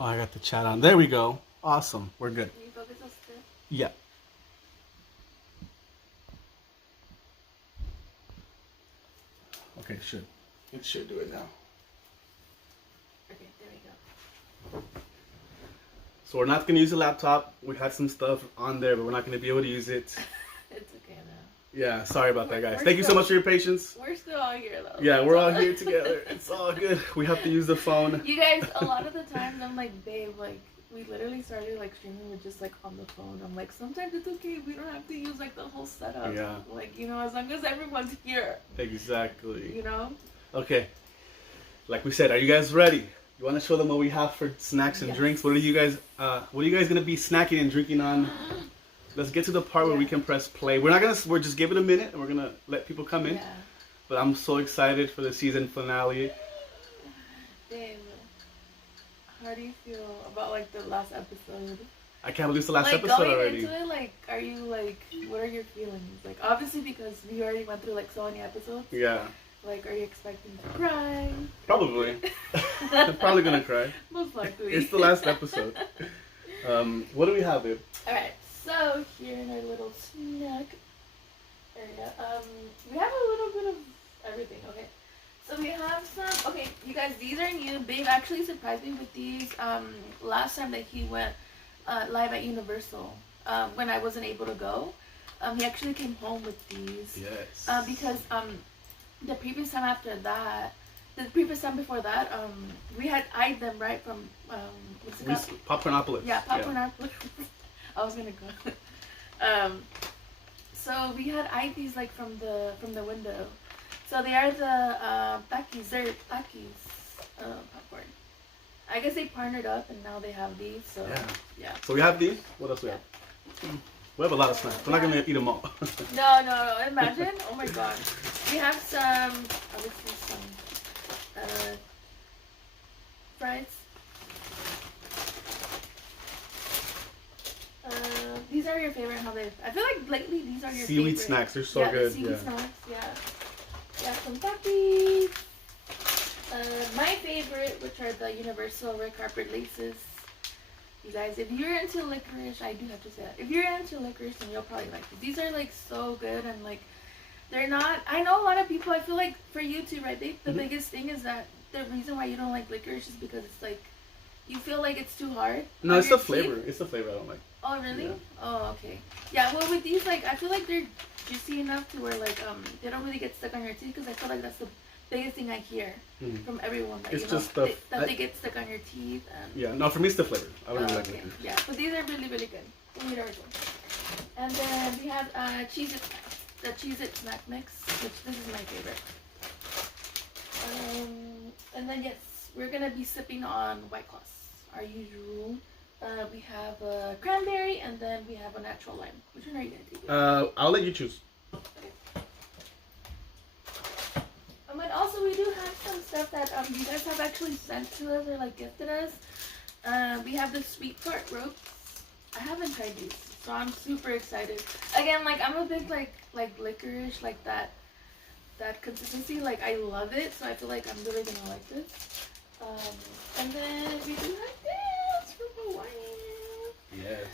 Oh, I got the chat on. There we go. Awesome. We're good. Can you focus us too? Yeah. Okay, it should do it now. Okay, there we go. So we're not going to use the laptop. We had some stuff on there, but we're not going to be able to use it. It's okay now. Yeah, sorry about that, guys. Thank you so much for your patience. We're still all here, though. Yeah, we're all here together. It's all good. We have to use the phone. You guys, a lot of the times I'm like, babe, like, we literally started like streaming with just like on the phone. I'm like, sometimes it's okay. We don't have to use like the whole setup. Yeah. Like, you know, as long as everyone's here. Exactly. You know? Okay. Like we said, are you guys ready? You want to show them what we have for snacks and drinks? What are you guys gonna be snacking and drinking on? Let's get to the part where we can press play. We're just give it a minute and we're gonna let people come in. Yeah. But I'm so excited for the season finale. Babe, how do you feel about like the last episode? I can't believe it's the last like, episode going already. Into it, like, are you like, what are your feelings? Like, obviously because we already went through like so many episodes. Yeah. Like, are you expecting to cry? Probably. I'm probably gonna cry. Most likely. It's the last episode. What do we have, babe? Alright, so here in our little snack area, we have a little bit of everything, okay? So we have some, okay, you guys, these are new. Babe actually surprised me with these last time that he went live at Universal when I wasn't able to go. He actually came home with these. Yes. Because the previous time before that, we had eyed them right from what's it called? Popcornopolis. Yeah, Popcornopolis. I was gonna go. So we had eyed these like from the window. So they are the Becky's. They're Becky's popcorn. I guess they partnered up and now they have these. So yeah. So we have these. What else we have? We have a lot of snacks. We're not gonna eat them all. No. Imagine. Oh my god. We have some. Obviously some fries. These are your favorite. I feel like lately these are your seaweed favorite. snacks. They're so good. Seaweed snacks. Yeah. Yeah, some Takis. My favorite, which are the Universal red carpet laces. You guys, if you're into licorice, I do have to say that. If you're into licorice, then you'll probably like these. These are like so good and like they're not. I know a lot of people. I feel like for you too, right? The biggest thing is that the reason why you don't like licorice is because it's like you feel like it's too hard. No, it's the flavor. It's the flavor I don't like. Oh really? Yeah. Oh okay. Yeah. Well, with these, like I feel like they're juicy enough to where like they don't really get stuck on your teeth because I feel like that's the biggest thing I hear from everyone. That, it's you know, just they get stuck on your teeth. And yeah. No, for me it's the flavor. I don't really like it. Yeah, but these are really really good. We need ours. And then we have Cheez-It, the Cheez-It snack mix, which this is my favorite. And then yes, we're gonna be sipping on White Claws, our usual. We have cranberry, and then we have a natural lime. Which one are you gonna take? I'll let you choose. Okay. And also we do have some stuff that you guys have actually sent to us or like gifted us. We have the sweet tart ropes. I haven't tried these, so I'm super excited. Again, like I'm a big like licorice, like that consistency. Like I love it, so I feel like I'm really gonna like this. And then we do have this from Hawaii. Yes.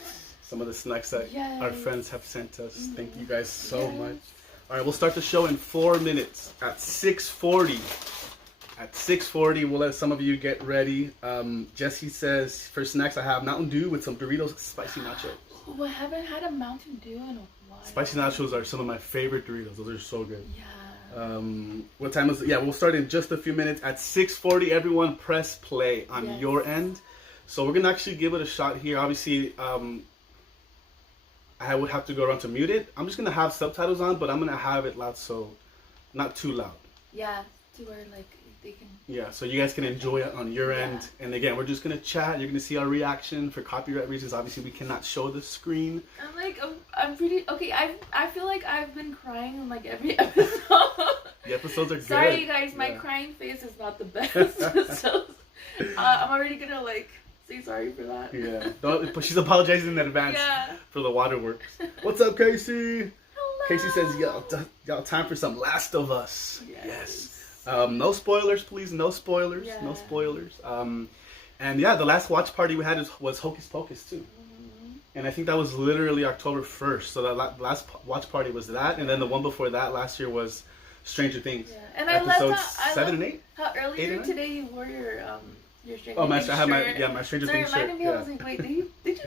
Some of the snacks that our friends have sent us. Thank you guys so much. All right, we'll start the show in 4 minutes at 6:40. At 6:40, we'll let some of you get ready. Jesse says, for snacks, I have Mountain Dew with some Doritos spicy nachos. Oh, I haven't had a Mountain Dew in a while. Spicy nachos are some of my favorite Doritos. Those are so good. Yeah. What time is it? Yeah, we'll start in just a few minutes. At 6:40, everyone press play on your end. So we're going to actually give it a shot here. Obviously, I would have to go around to mute it. I'm just going to have subtitles on, but I'm going to have it loud, so not too loud. Yeah, to where like they can... Yeah, so you guys can enjoy it on your end. And again, we're just going to chat. You're going to see our reaction. For copyright reasons, obviously, we cannot show the screen. I'm like, I'm pretty... Okay, I feel like I've been crying in like every episode. The episodes are good. Sorry, you guys, my crying face is not the best. So, I'm already going to like... say sorry for that. Yeah. But she's apologizing in advance for the waterworks. What's up, Casey? Hello. Casey says, y'all time for some Last of Us. Yes. No spoilers, please. No spoilers. No spoilers. And yeah, the last watch party we had was Hocus Pocus too. And I think that was literally October 1st. So that last watch party was that. And then the one before that last year was Stranger Things. Yeah. And I loved 7 and 8. How earlier today you wore your Stranger Things I had shirt. my Stranger Things shirt. shirt. Me, I was like, wait, did you do that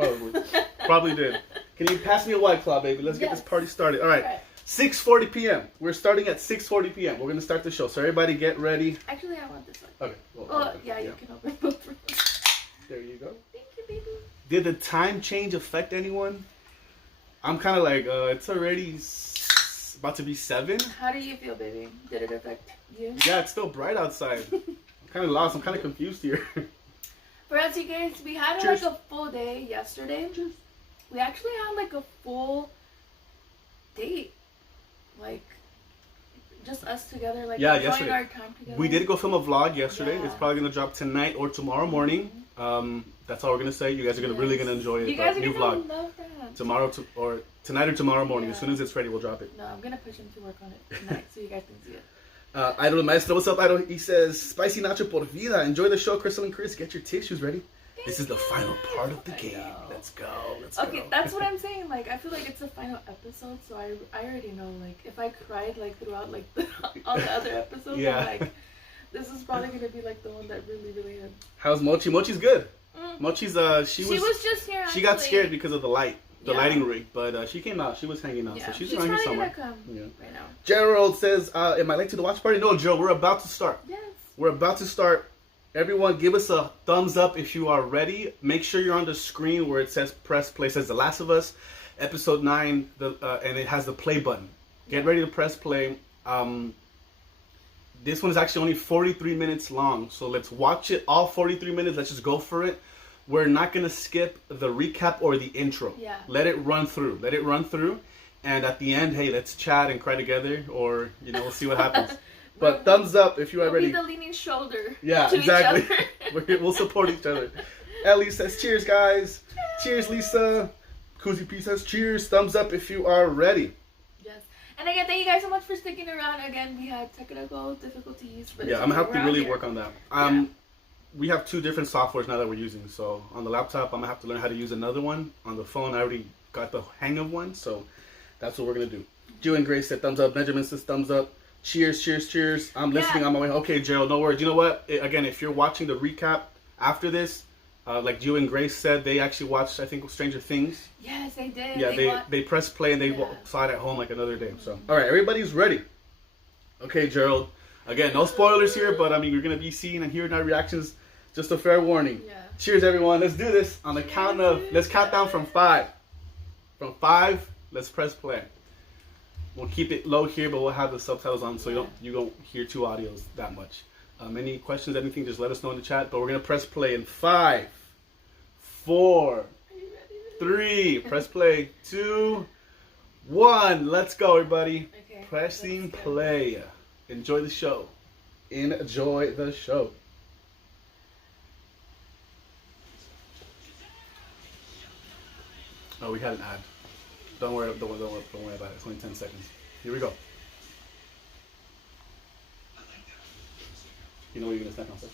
on purpose? Probably did. Can you pass me a White Claw, baby? Let's get this party started. All right. 6:40 p.m. We're starting at 6:40 p.m. We're going to start the show. So everybody get ready. Actually, I want this one. Okay. Well, yeah, you can open both. There you go. Thank you, baby. Did the time change affect anyone? I'm kind of like, it's already about to be 7. How do you feel, baby? Did it affect you? Yeah, it's still bright outside. I'm kind of lost. I'm kind of confused here. For us, you guys, we had like a full day yesterday. We actually had like a full date. Like, just us together, like enjoying yesterday. our time together. We did go film a vlog yesterday. Yeah. It's probably going to drop tonight or tomorrow morning. That's all we're going to say. You guys are really going to enjoy it. You guys are new going vlog. to love that. Tonight or tomorrow morning. Yeah. As soon as it's ready, we'll drop it. No, I'm going to push him to work on it tonight so you guys can see it. Idol Maestro, what's up, Idol? He says, Spicy Nacho por vida. Enjoy the show, Cristal and Cris. Get your tissues ready. This is the final part of the game. Let's go. Okay, that's what I'm saying. Like, I feel like it's the final episode, so I already know. Like, if I cried like throughout like all the other episodes, yeah. I'm like, this is probably gonna be like the one that really hit. How's Mochi? Mochi's good. Mochi's she was just here. She got scared because of the lighting rig, but she came out. She was hanging out, so she's around here somewhere. Gonna come right now. Gerald says, "Am I late to the watch party?" No, Gerald. We're about to start. Yes. We're about to start. Everyone, give us a thumbs up if you are ready. Make sure you're on the screen where it says press play. It says The Last of Us, episode 9, and it has the play button. Get ready to press play. This one is actually only 43 minutes long, so let's watch it all 43 minutes. Let's just go for it. We're not going to skip the recap or the intro. Yeah. Let it run through. And at the end, hey, let's chat and cry together, or, we'll see what happens. But thumbs up if you are ready. Be the leaning shoulder. Yeah, to exactly. Each other. We'll support each other. Ellie says, cheers, guys. Cheers, Lisa. Koozie P says, cheers. Thumbs up if you are ready. Yes. And again, thank you guys so much for sticking around. Again, we had technical difficulties. But yeah, I'm going to have to really work on that. We have 2 different softwares now that we're using. So on the laptop, I'm going to have to learn how to use another one. On the phone, I already got the hang of one. So that's what we're going to do. Jew and Grace said thumbs up. Benjamin says thumbs up. Cheers, cheers, cheers. I'm listening on my way. Okay, Gerald, no worries. You know what? Again, if you're watching the recap after this, like Jew and Grace said, they actually watched, I think, Stranger Things. Yes, they did. Yeah, they pressed play and they saw it at home like another day. So, all right, everybody's ready. Okay, Gerald. Again, no spoilers here, but I mean, you're going to be seeing and hearing our reactions. Just a fair warning. Yeah. Cheers, everyone. Let's do this on the count of, let's count down from 5. From 5, let's press play. We'll keep it low here, but we'll have the subtitles on so you don't hear 2 audios that much. Any questions, anything, just let us know in the chat. But we're going to press play in 5, 4, 3, press play, 2, 1. Let's go, everybody. Okay, pressing play. Enjoy the show. Enjoy the show. Oh, we had an ad. Don't worry about it. It's only 10 seconds. Here we go. You know what you're going to snack on, sir?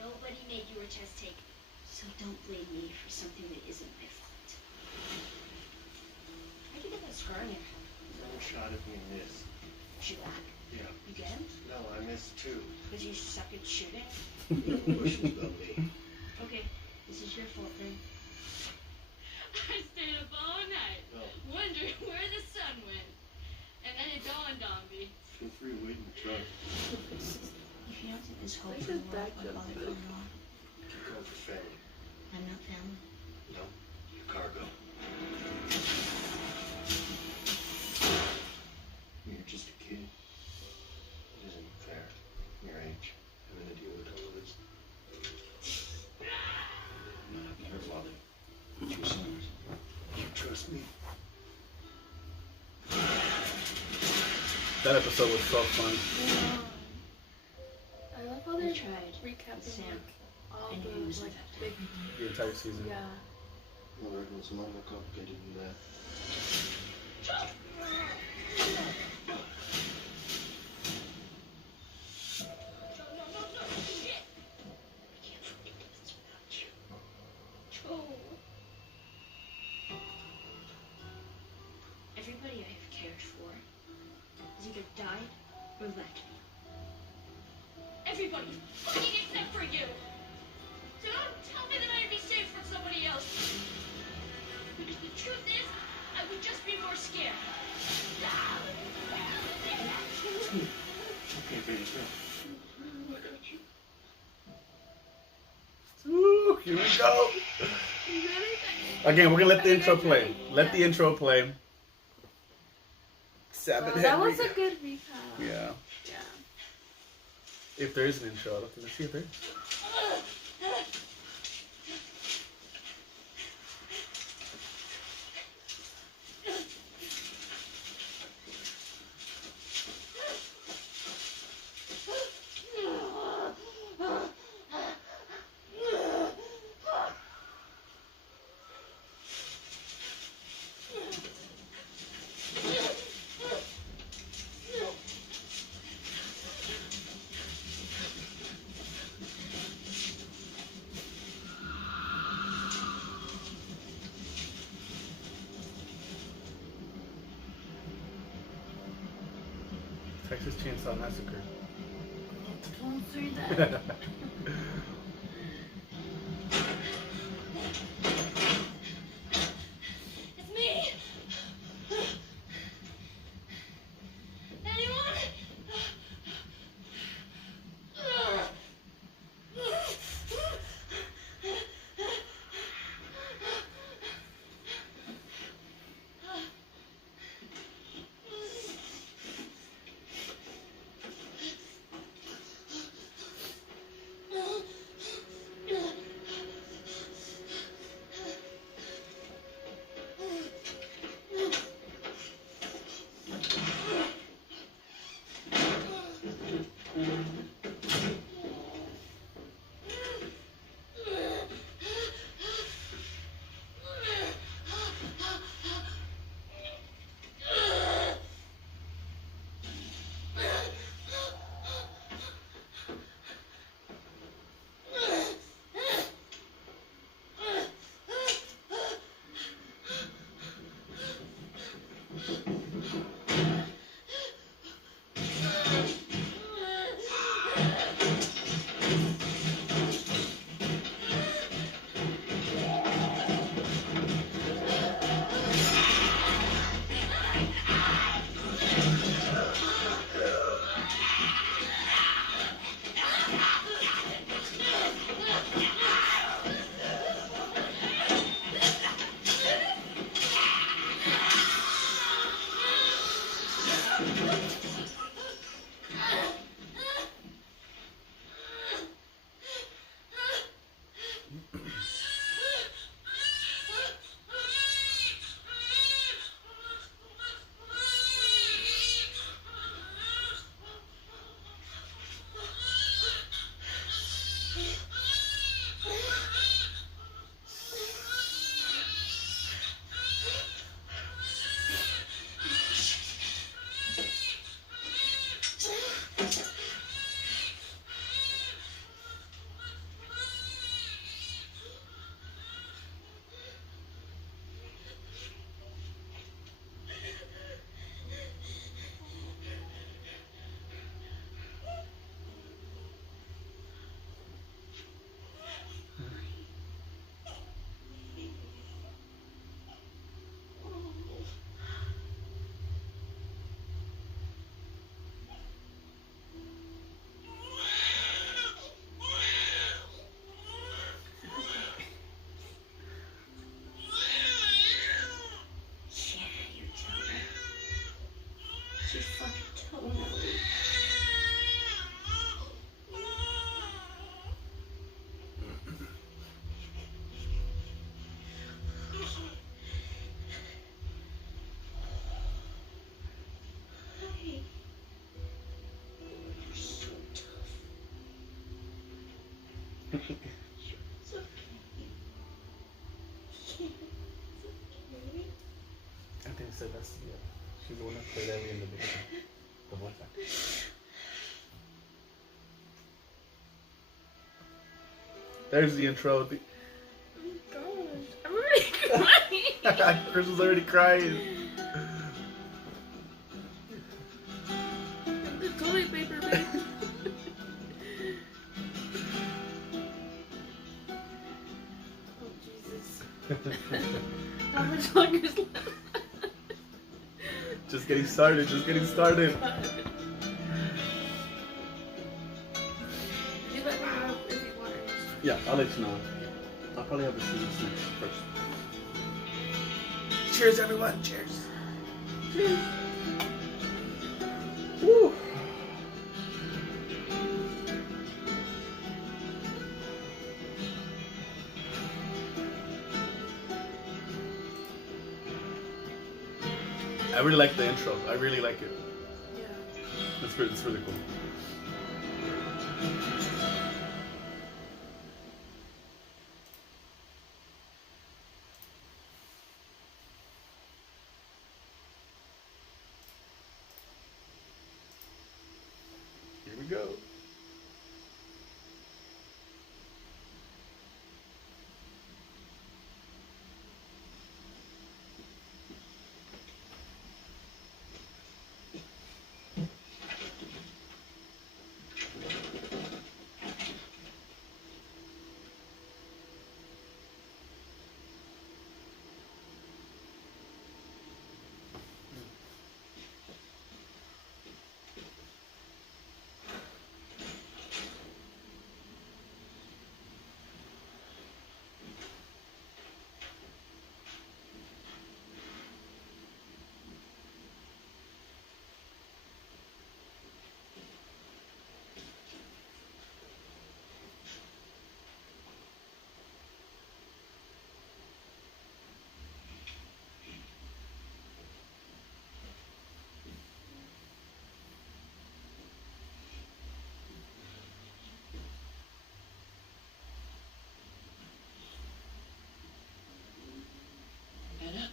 Nobody made you a test take, so don't blame me for something that isn't my fault. How'd you get that scar on your head? Someone shot at me and missed. Shoot back? Yeah. Again? No, I missed 2. Because you suck at shooting? No questions about me. Okay, this is your fault then. I stayed up all night, wondering where the sun went. And then it dawned on me. Feel free to wait in the truck. If you don't think this whole thing will work, what bother going on? Keep going for family. I'm not family. No, your cargo. You're just a kid. It isn't fair. Your age, having father. 2 sons. You trust me? That episode was so fun. I love how I they're tried. recapping Sam. like all I knew he the wasn't like that big. The entire season. Yeah. Well, everyone's a lot more complicated than that. I can't fucking do this without you. Everybody I've cared for has either died or left me. Everybody, fucking except for you. So don't tell me that I'd be safe from somebody else. Because the truth is, I would just be more scared. Okay, baby, go. Ooh, here we go. Again, we're gonna let the intro play. Let the intro play. Sam and Wow, that was Henry. a good recap. Yeah. Yeah. If there is an intro, let's see if there is. Texas Chainsaw Massacre. Don't say that. It's me. Anyone? It's okay. It's okay. I think I said that's she's the one that played Ellie in the beginning. The voice actor. There's the intro. Oh gosh, I'm already crying. Chris was already crying. The toilet paper, babe. Oh Jesus. How much longer is left? Just getting started. Just getting started. Do you let me know if you want it? Yeah, I'll let you know. I'll probably have the season snacks first. Cheers, everyone. Cheers. Cheers. Woo. I really like the intro. I really like it. Yeah. It's really cool. Here we go. Better?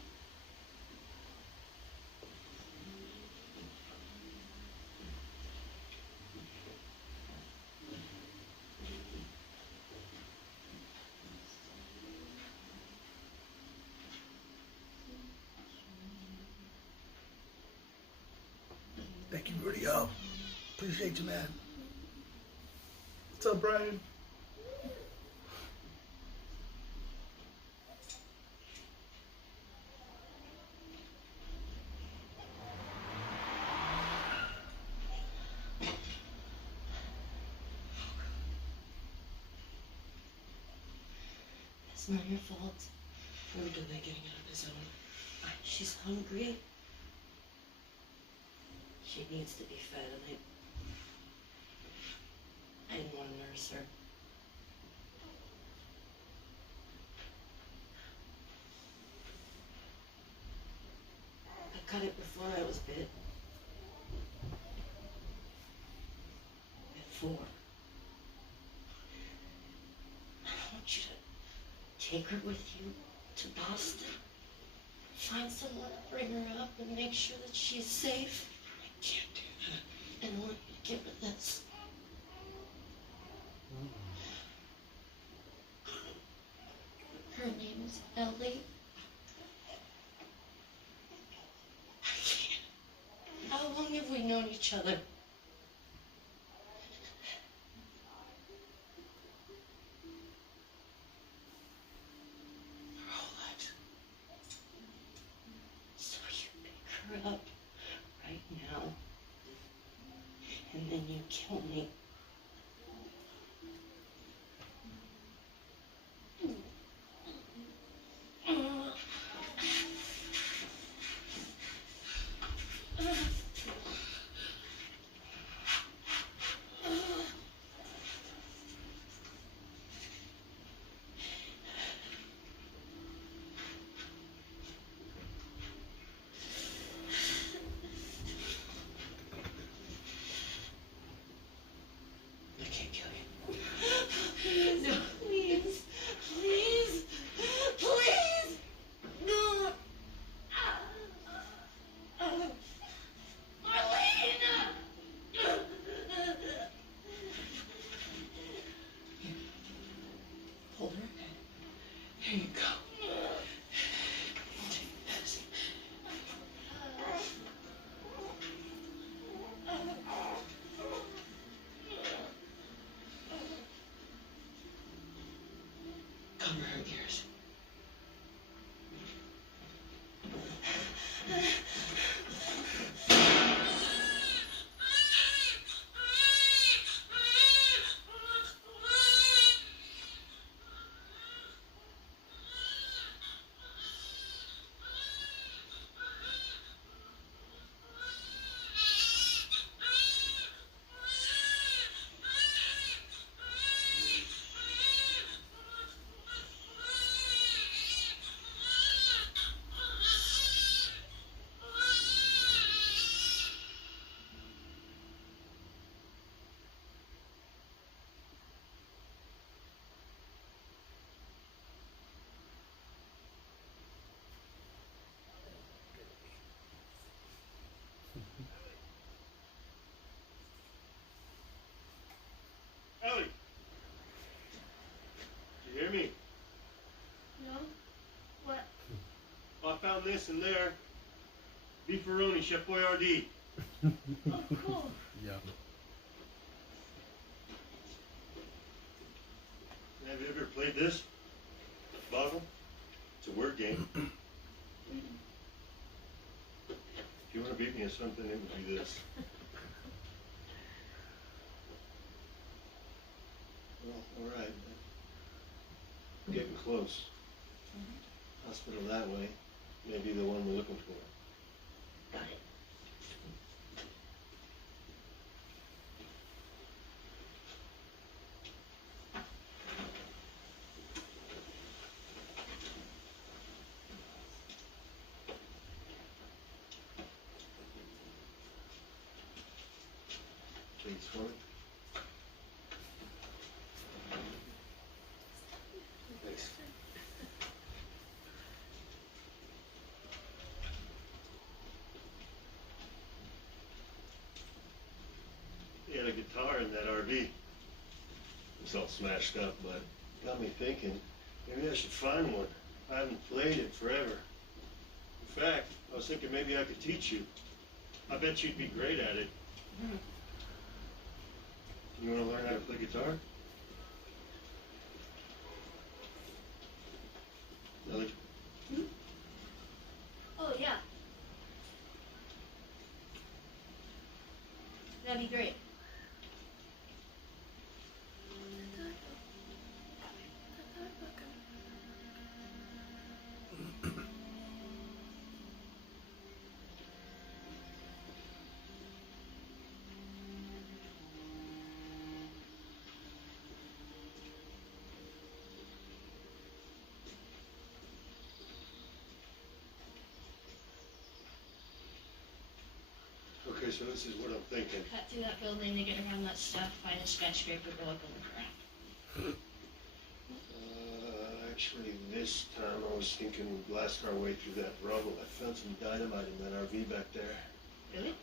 Thank you, Rudy. Oh, appreciate you, man. What's up, Brian? It's not your fault. We're delay getting out of his own. She's hungry. She needs to be fed, and I didn't want to nurse her. I cut it before I was bit. At 4. I want you to take her with you to Boston. Find someone to bring her up and make sure that she's safe. I can't do that. And I want you to give her this. Her name is Ellie. I can't. How long have we known each other? Our whole lives. So you pick her up right now, and then you kill me. Here you go. Take this. Cover her ears. Ellie! Did you hear me? No? What? I found this in there. Beefaroni, Chef Boyardee. Oh, cool. Yeah. Have you ever played this? Boggle? It's a word game. If you want to beat me at something, it would be this. Well, all right. Getting close. Hospital that way. Maybe the one we're looking for. Got it. Please, for it. Thanks. He had a guitar in that RV. It's all smashed up, but got me thinking, maybe I should find one. I haven't played it forever. In fact, I was thinking maybe I could teach you. I bet you'd be great at it. You want to learn how to play guitar? Ellie? Oh, yeah. That'd be great. Okay, so this is what I'm thinking. Cut through that building to get around that stuff, find a skyscraper, go up and look around. Actually, this time I was thinking we'd blast our way through that rubble. I found some dynamite in that RV back there. Really?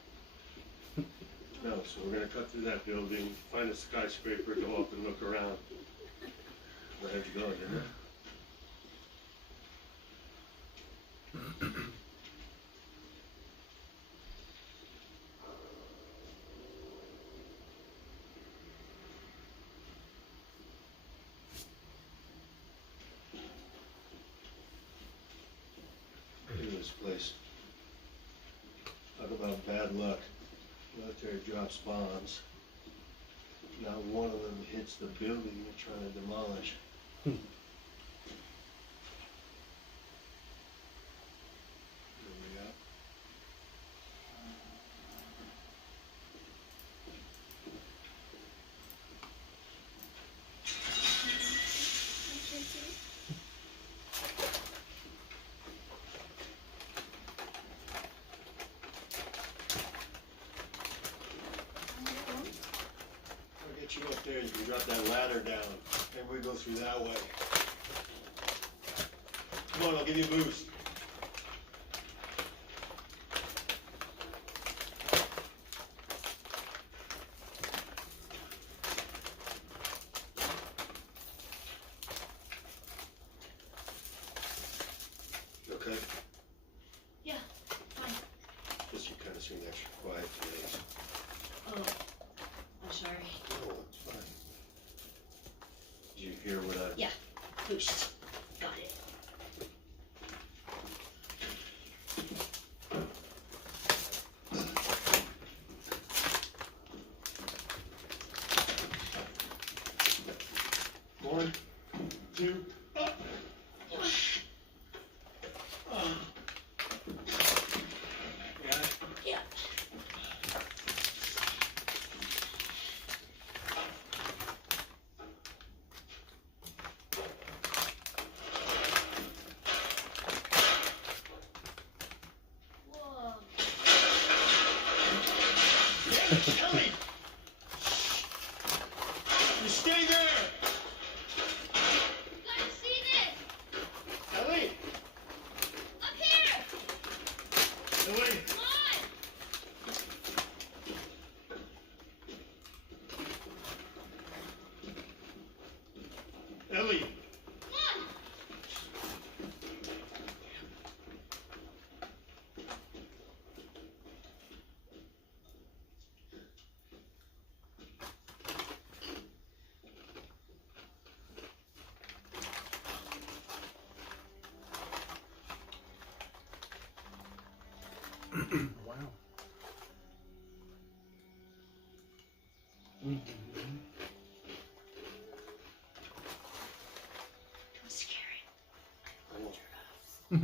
No, so we're gonna cut through that building, find a skyscraper, go up and look around. I had you going, didn't I? Look at this place. Talk about bad luck. Military drops bombs. Not one of them hits the building they're trying to demolish. Here we go. I'll get you up there. You can drop that ladder down, and we go through that way. Come on, I'll give you a boost. okay? Yeah, fine. Just you kind of seem extra quiet today. Oh, I'm sorry. No, it's fine. Did you hear what I... Yeah, boost. Got it. One, two, up. Yeah. Yeah. Whoa. Ellie! You stay there! Gotta see this! Ellie! Up here! Ellie! Come on! Ellie! Come on! Wow. Don't scare it. I know. What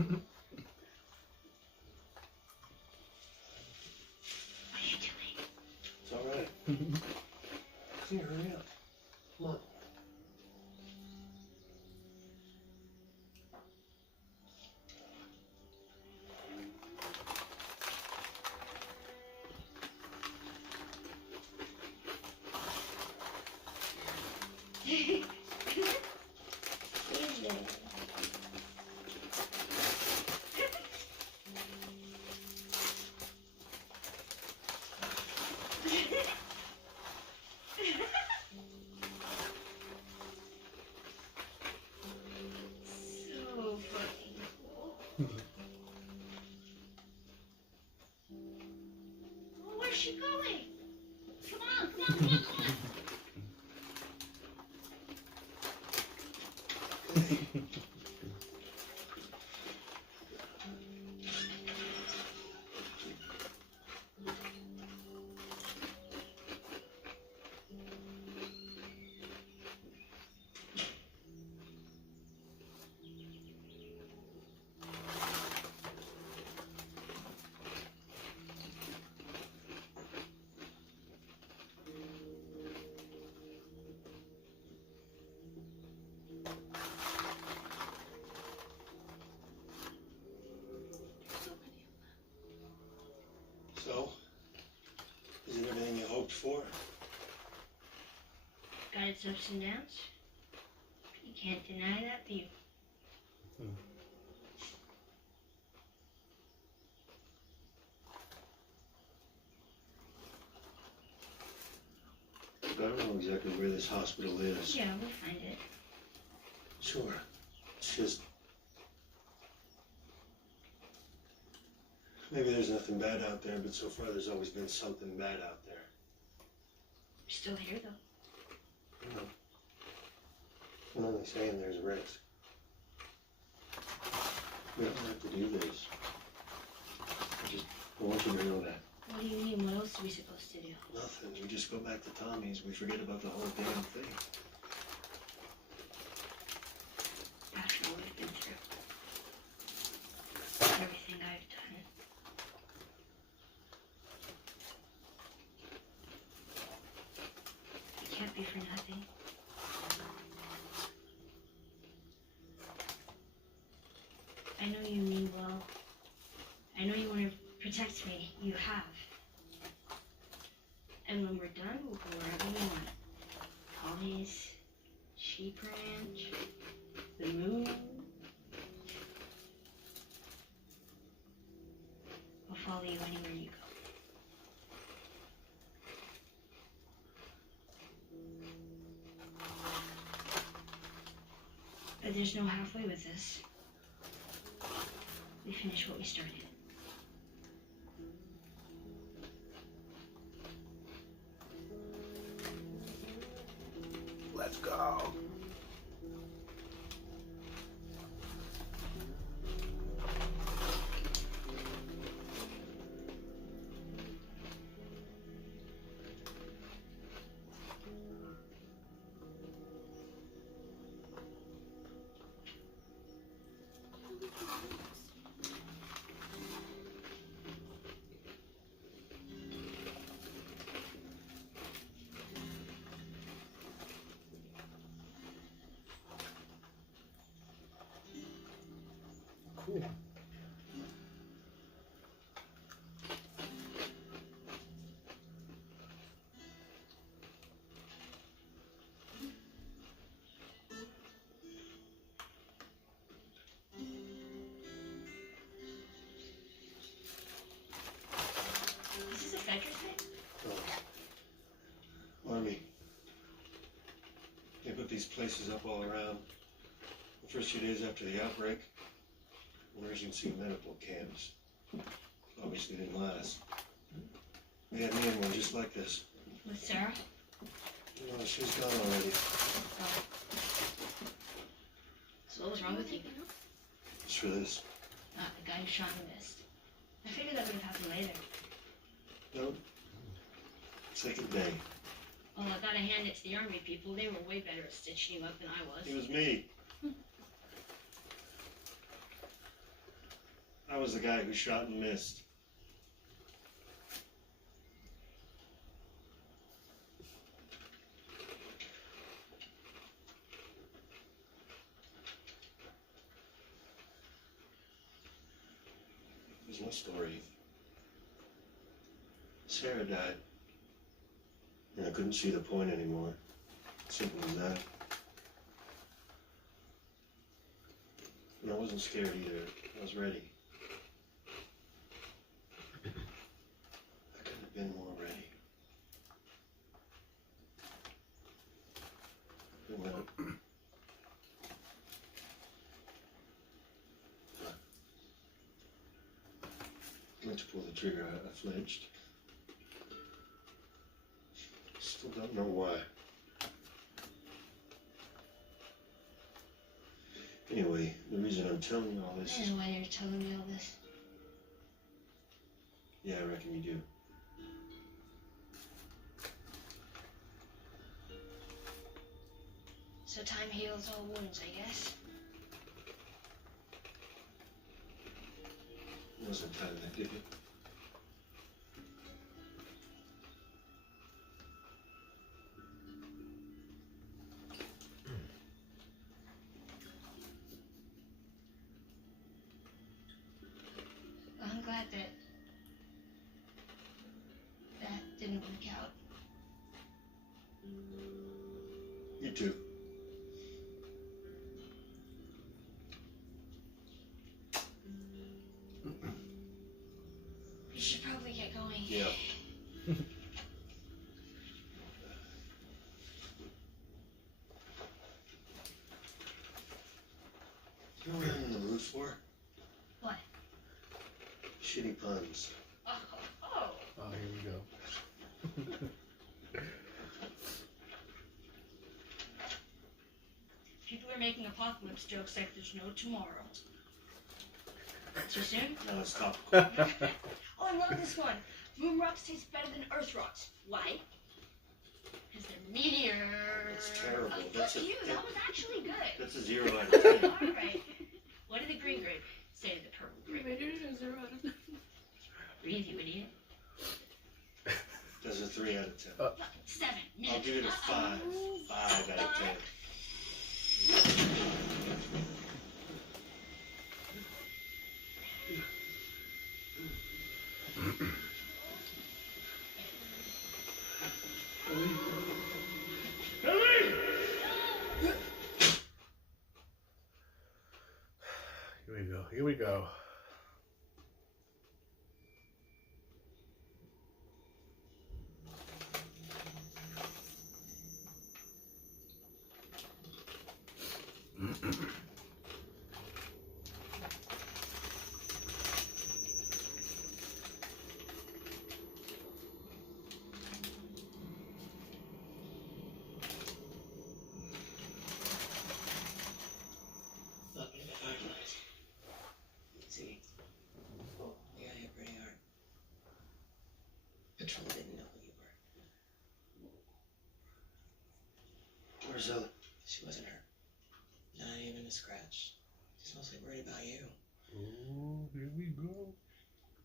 are you doing? It's all right. Here, hurry up. Come on. So fucking cool. Well, where's she going? Come on, come on, come on, come on! So, is it everything you hoped for? Got its ups and downs. You can't deny that view. I don't know exactly where this hospital is. Yeah, we'll find it. Sure. It's just... Maybe there's nothing bad out there, but so far there's always been something bad out there. We're still here, though. You know, I'm only saying there's a risk. We don't have to do this. I want you to know that. What do you mean? What else are we supposed to do? Nothing. We just go back to Tommy's. We forget about the whole damn thing. After all we've been through. Everything I've done. It can't be for nothing. I know you mean well. I know you want to protect me. You have. And when we're done, we'll go wherever we want. Tommy's, Sheep Ranch, the moon. I'll follow you anywhere you go. But there's no halfway with this. we finish what we started. Let's go. Cool. Is this a Frederick thing? Oh. Army. They put these places up all around. The first few days after the outbreak, emergency medical camps. Obviously didn't last. They had me in one just like this. With Sarah? No, she was gone already. Oh. So what was wrong with you? Just for this. Not the guy who shot and missed. I figured that would have happened later. No. Second day. Oh, I gotta hand it to the army people. They were way better at stitching you up than I was. It was me. I was the guy who shot and missed. Here's my story. Sarah died, and I couldn't see the point anymore. Simple as that. And I wasn't scared either. I was ready. I couldn't have been more ready. And when I went to pull the trigger, I flinched. Still don't know why. Anyway, the reason I'm telling you all this I is... know why you're telling me all this. Yeah, I reckon you do. So time heals all wounds, I guess. It wasn't time that did it. Well, I'm glad that didn't work out. You too. We should probably get going. Yeah. You know what I'm in the mood for? What? Shitty puns. Oh, oh. Oh, here we go. People are making apocalypse jokes like there's no tomorrow. Too soon? Now let's talk. Oh, I love this one. Moon rocks taste better than Earth rocks. Why? Because they're meteors. That's terrible. Oh, That's fuck you. That was actually good. That's a 0 out of 10. All right. What did the green grape say to the purple grape? Breathe, you idiot. That's a 3 out of 10. Fucking 7. I'll give it a 5. 5 out of 10. Here we go. Here we go. Patrol didn't know who you were. Where's Ellen? She wasn't hurt. Not even a scratch. She's mostly worried about you. Oh, here we go.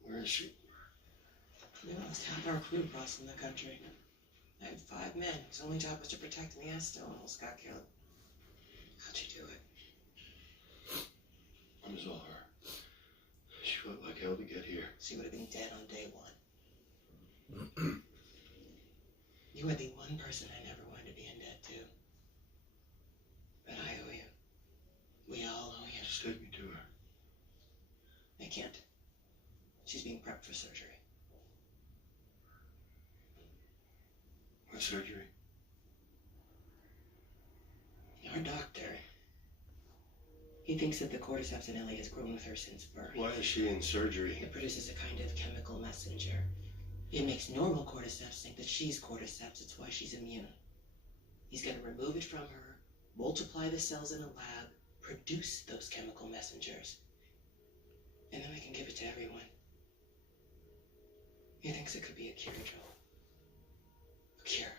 Where is she? We lost half our crew crossing the country. I had 5 men whose only job was to protect me. I still almost got killed. How'd you do it? It was all her. She fought like hell to get here. She would have been dead on day 1. You were the one person I never wanted to be in debt to. But I owe you. We all owe you. Just take me to her. I can't. She's being prepped for surgery. What surgery? Our doctor, he thinks that the cordyceps in Ellie has grown with her since birth. Why is she in surgery? It produces a kind of chemical messenger. It makes normal cordyceps think that she's cordyceps. It's why she's immune. He's going to remove it from her, multiply the cells in a lab, produce those chemical messengers, and then we can give it to everyone. He thinks it could be a cure, Joel. A cure.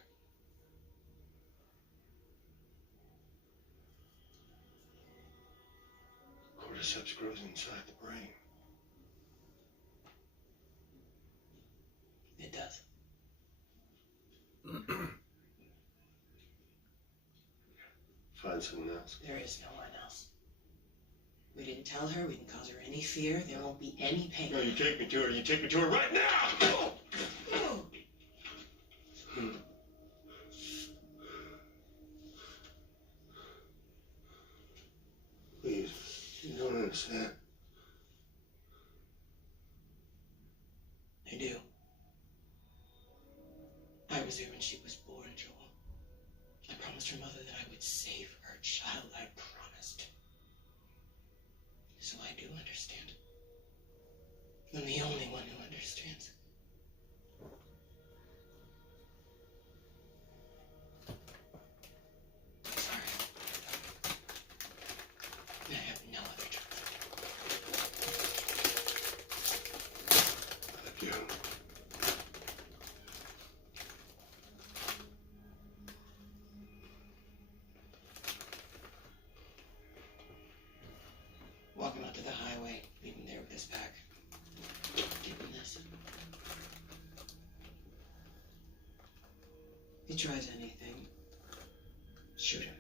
Cordyceps grows inside the brain. It does. Find someone else. There is no one else. We didn't tell her. We didn't cause her any fear. There won't be any pain. No, you take me to her. You take me to her right now! Please, you don't understand. I do. I was there when she was born, Joel. I promised her mother that I would save her child. I promised. So I do understand. I'm the only one who understands. Sorry. I have no other choice. Thank you. Walking out to the highway, leaving there with his pack. Give him this. If he tries anything, shoot him.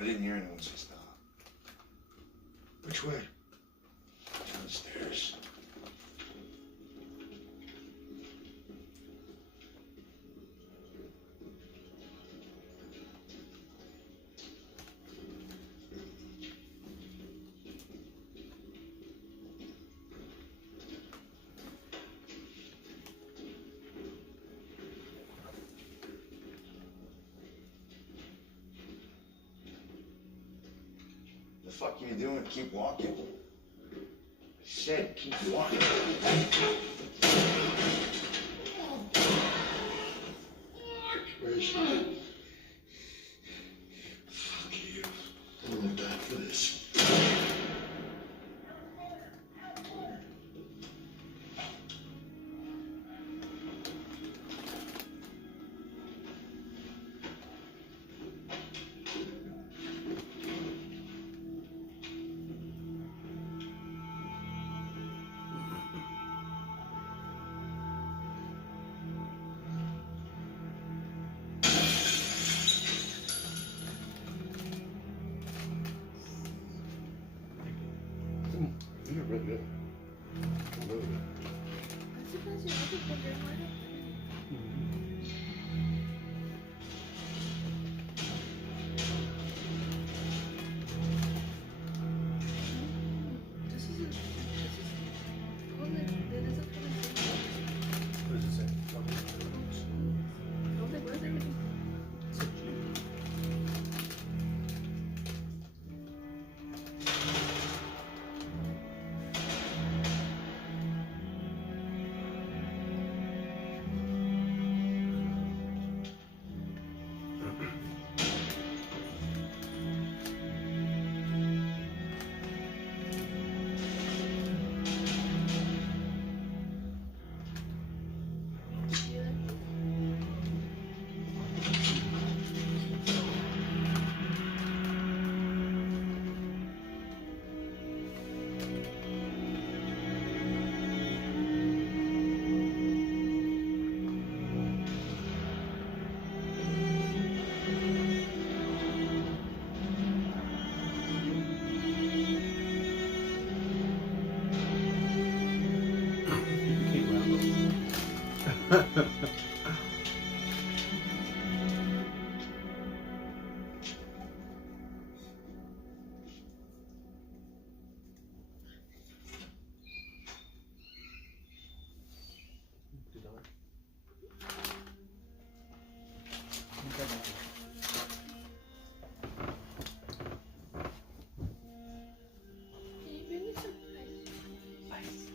I didn't hear anyone say stop. Which way? Downstairs. The fuck are you doing? Keep walking. I said keep walking. Where is she? Fuck you. I'm gonna die for this. You're really good. Really good. I'm surprised you're looking for your Can you bring me some ice?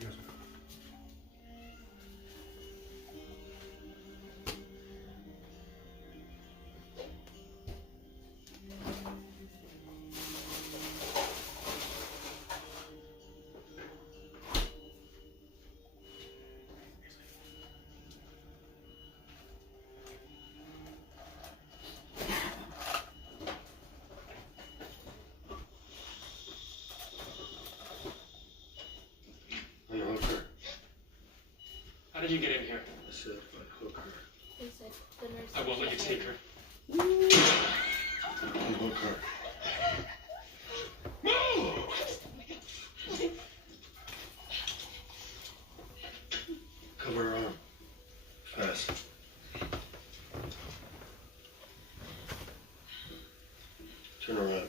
Yeah. Unhook her. How did you get in here? I said unhook her. They said the nurse. I won't let you take her. Unhook her. Cover her arm. Fast. Turn around.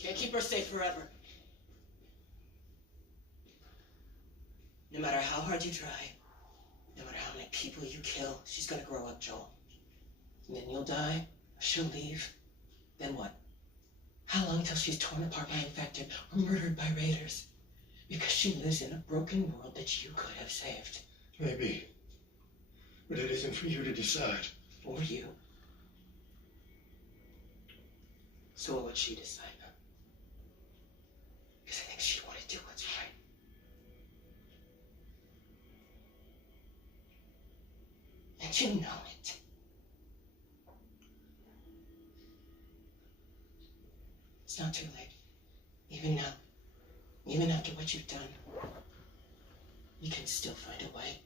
Can't keep her safe forever. No matter how hard you try, no matter how many people you kill, she's gonna grow up, Joel. And then you'll die, or she'll leave. Then what? How long till she's torn apart by infected or murdered by raiders? Because she lives in a broken world that you could have saved. Maybe. But it isn't for you to decide. Or you. So what would she decide? Because I think she wanted to do what's right. And you know it. It's not too late. Even now. Even after what you've done. You can still find a way.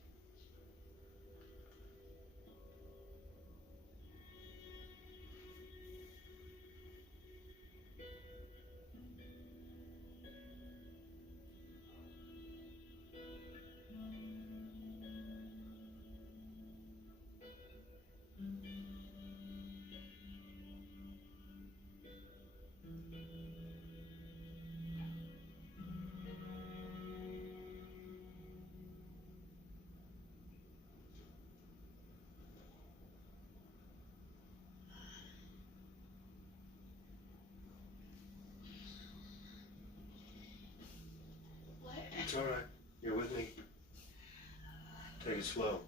What? It's all right. You're with me. Take it slow.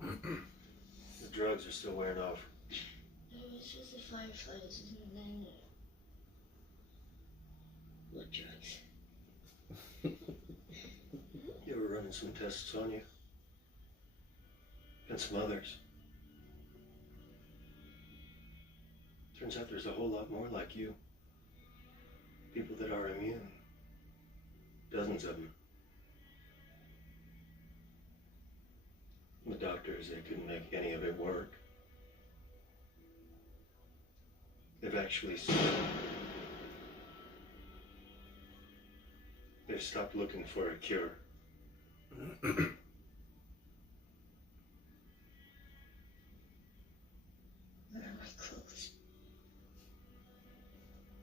The drugs are still wearing off. It was just the fireflies, and then... What drugs? You were running some tests on you. And some others. Turns out there's a whole lot more like you. People that are immune. Dozens of them. The doctors, they couldn't make any of it work. They've actually seen. They've stopped looking for a cure. Where are my clothes?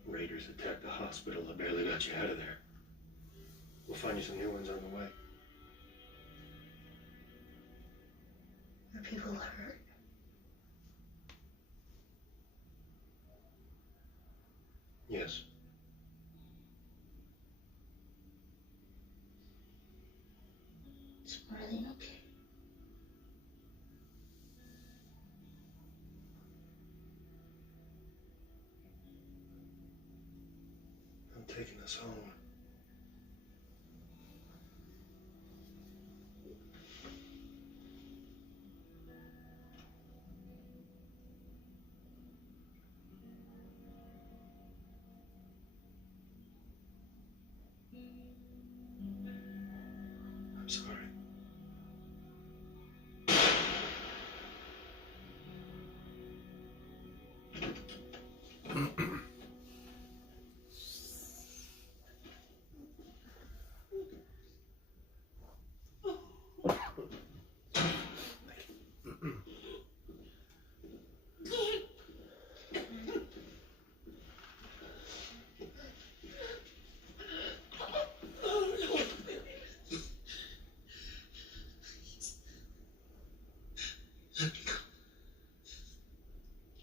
Raiders attacked the hospital that barely got you out of there. We'll find you some new ones on the way. Are people hurt? Yes. Is Marlene okay? I'm taking us home. I'm sorry.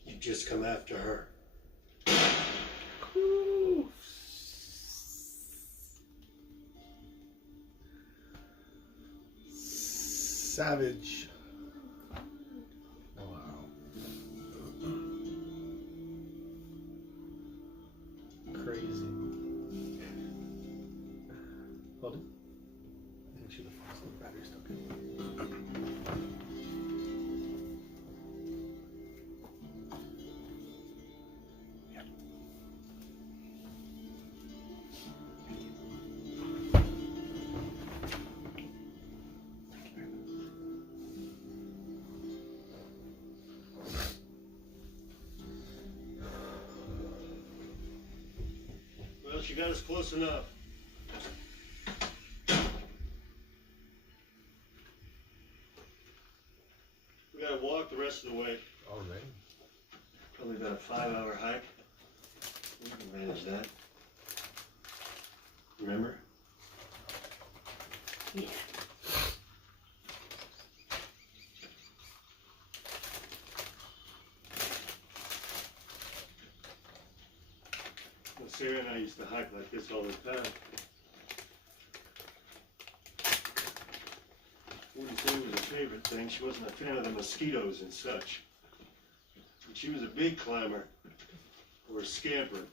You just come after her. Ooh. Savage. Wow. Crazy. Hold it. Make sure the battery's still good. Well, she got us close enough. We gotta walk the rest of the way. All right. Probably about a 5-hour hike. We can manage that. Remember? Yeah. Well, Sarah and I used to hike like this all the time. Wouldn't say it was a favorite thing. She wasn't a fan of the mosquitoes and such. But she was a big climber, or a scamper.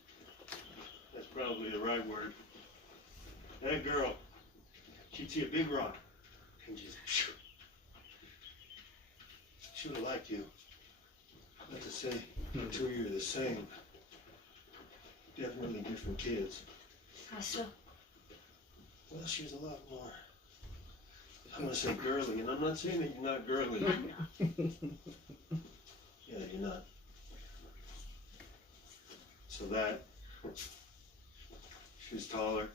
That's probably the right word. That girl, she'd see a big rock and just. She would have liked you. Not to say the two of you are the same. Definitely different kids. How so? Well, she's a lot more. I'm gonna say girly, and I'm not saying that you're not girly. Yeah, you're not. So that, she was taller.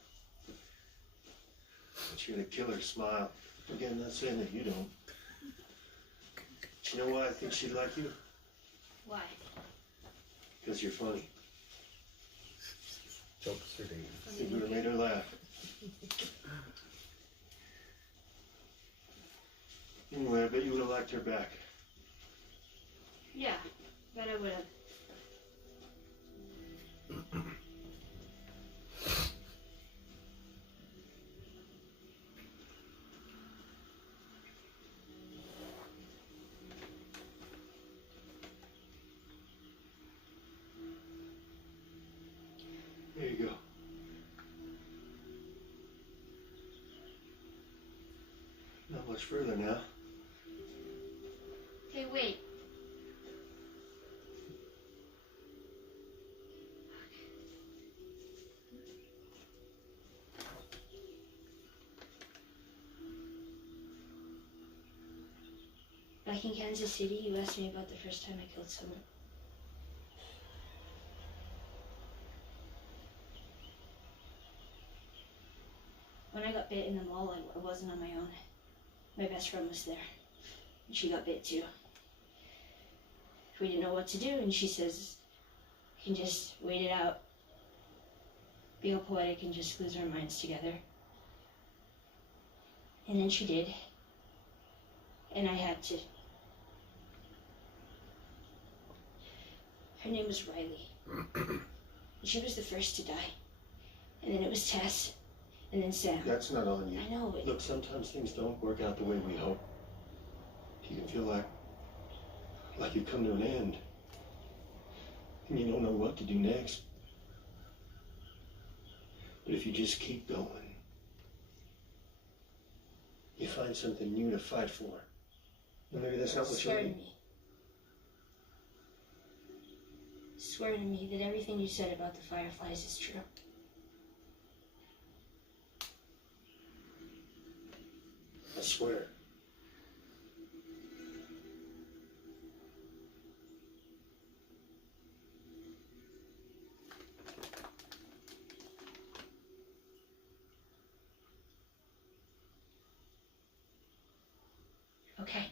But she had a killer smile. Again, not saying that you don't. You know why I think she'd like you? Why? Because you're funny. Jokes are dating. I think you would have made her laugh. Anyway, I bet you would have liked her back. Yeah, bet I would have. There you go. Not much further now. Hey, wait. Back in Kansas City, you asked me about the first time I killed someone. got bit in the mall, I wasn't on my own. My best friend was there, and she got bit too. We didn't know what to do, and she says, we can just wait it out, be all poetic, and just lose our minds together. And then she did, and I had to. Her name was Riley. And she was the first to die. And then it was Tess, and then Sam. That's not on you. I know, but Look, sometimes things don't work out the way we hope. You can feel like you've come to an end. And you don't know what to do next. But if you just keep going, you find something new to fight for. And maybe that's not what you swear to need. me. Swear to me that everything you said about the Fireflies is true. I swear. Okay.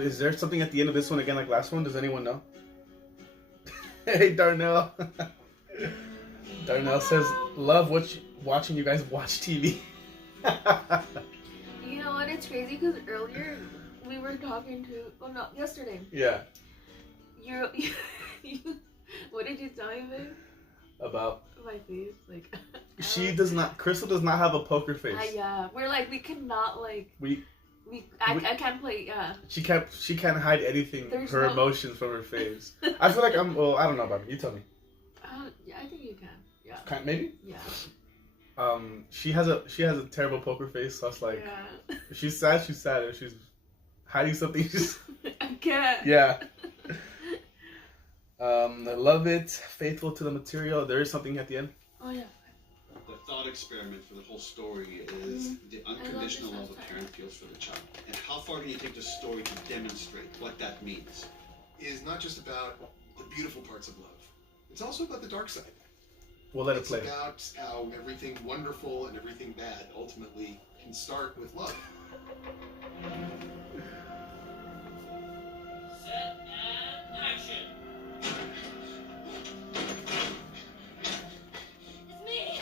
Is there something at the end of this one again like last one? Does anyone know? Hey, Darnell. Darnell says, love watching you guys watch TV. You know what? It's crazy because earlier we were talking to. Oh no, yesterday. Yeah. What did you tell me, babe? About My face, like. Crystal does not have a poker face. Yeah, we're like we cannot like. I can't play. Yeah. She can't hide anything. There's her no- emotions from her face. I feel like well, I don't know about it. You tell me. Yeah, I think you can. Yeah. Maybe. Yeah. She has a terrible poker face. So it's like, Yeah. if she's sad, she's sad. If she's hiding something, she's I can't. yeah. I love it. Faithful to the material. There is something at the end. Oh yeah. The thought experiment for the whole story is the unconditional love a parent feels for the child. And how far can you take the story to demonstrate what that means? Is not just about the beautiful parts of love. It's also about the dark side. We'll let it play. It's about how everything wonderful and everything bad ultimately can start with love. Set and action. It's me.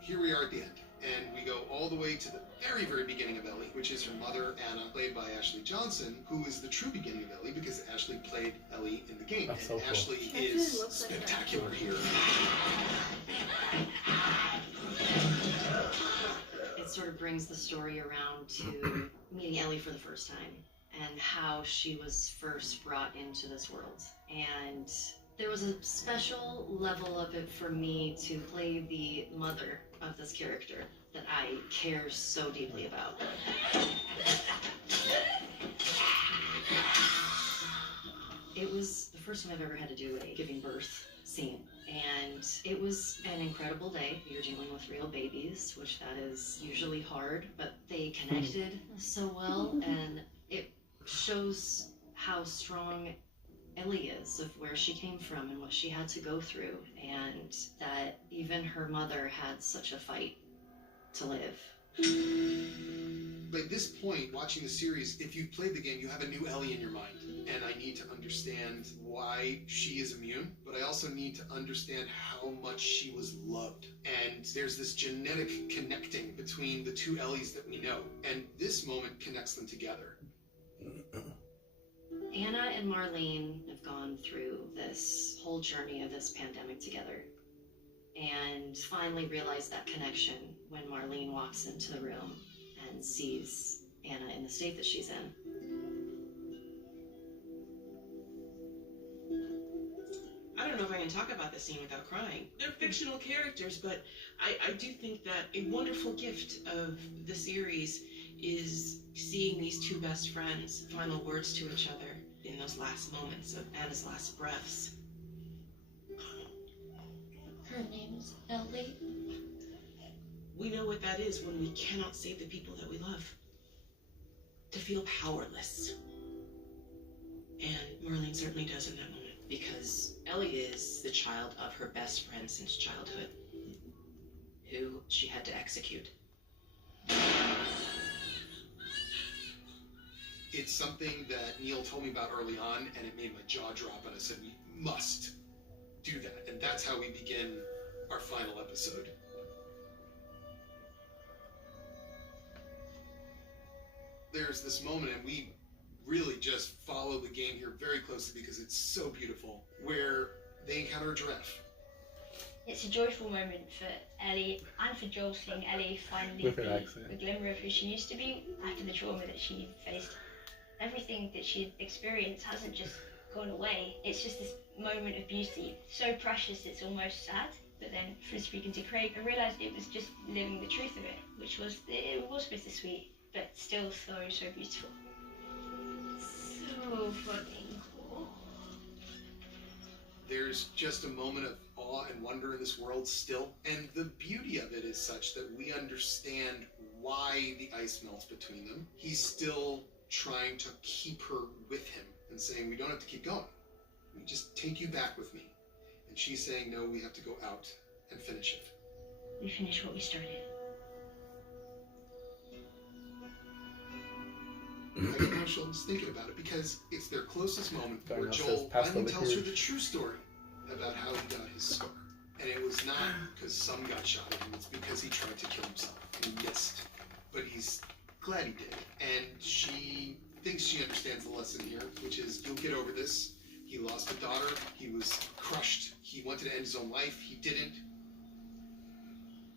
Here we are at the end, and we go all the way to the very, very beginning of Ellie, which is her mother, Anna, played by Ashley Johnson, who is the true beginning of Ellie because Ashley played Ellie in the game. That's and so cool. Ashley She is actually looks like her. spectacular here. It sort of brings the story around to meeting Ellie for the first time and how she was first brought into this world. And there was a special level of it for me to play the mother of this character that I care so deeply about. It was the first time I've ever had to do a giving birth scene. And it was an incredible day. You're dealing with real babies, which that is usually hard, but they connected so well, and it shows how strong Ellie is, of where she came from and what she had to go through, and that even her mother had such a fight to live. By this point, watching the series, if you've played the game, you have a new Ellie in your mind. And I need to understand why she is immune, but I also need to understand how much she was loved. And there's this genetic connecting between the two Ellies that we know. And this moment connects them together. Anna and Marlene have gone through this whole journey of this pandemic together, and finally realized that connection when Marlene walks into the room and sees Anna in the state that she's in. I don't know if I can talk about this scene without crying. They're fictional characters, but I do think that a wonderful gift of the series is seeing these two best friends' final words to each other in those last moments of Anna's last breaths. emotions, Ellie. We know what that is when we cannot save the people that we love. To feel powerless. And Marlene certainly does in that moment. Because Ellie is the child of her best friend since childhood, who she had to execute. It's something that Neil told me about early on, and it made my jaw drop, and I said, we must do that. And that's how we begin our final episode. There's this moment, and we really just follow the game here very closely because it's so beautiful, where they encounter a giraffe. It's a joyful moment for Ellie and for Joel, seeing Ellie finally be the glimmer of who she used to be after the trauma that she faced. Everything that she experienced hasn't just gone away. It's just this moment of beauty, so precious it's almost sad. But then, from speaking to Craig, I realised it was just living the truth of it, which was it was bittersweet, but still so beautiful. So fucking cool. There's just a moment of awe and wonder in this world still, and the beauty of it is such that we understand why the ice melts between them. He's still trying to keep her with him and saying, we don't have to keep going. We just take you back with me. And she's saying, no, we have to go out and finish it. We finish what we started. I get emotional just thinking about it because it's their closest moment where Joel finally tells her the true story about how he got his scar. And it was not because some got shot at him, it's because he tried to kill himself and he missed. But he's glad he did. And she thinks she understands the lesson here, which is you'll get over this. He lost a daughter, he was crushed, he wanted to end his own life, he didn't.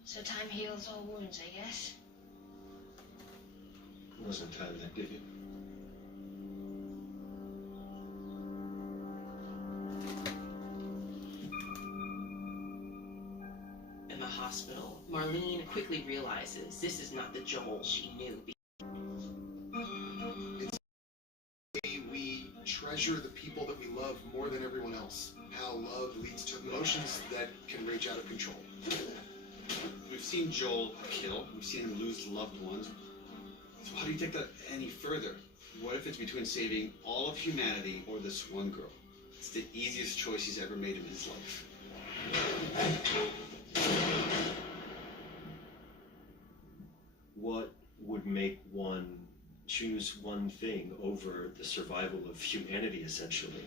So time heals all wounds, I guess. It wasn't time that did it. In the hospital, Marlene quickly realizes this is not the Joel she knew. It's the way we treasure the people that we love more than everyone else. How love leads to emotions that can rage out of control. We've seen Joel kill, we've seen him lose loved ones. So how do you take that any further? What if it's between saving all of humanity or this one girl? It's the easiest choice he's ever made in his life. What would make one choose one thing over the survival of humanity, essentially?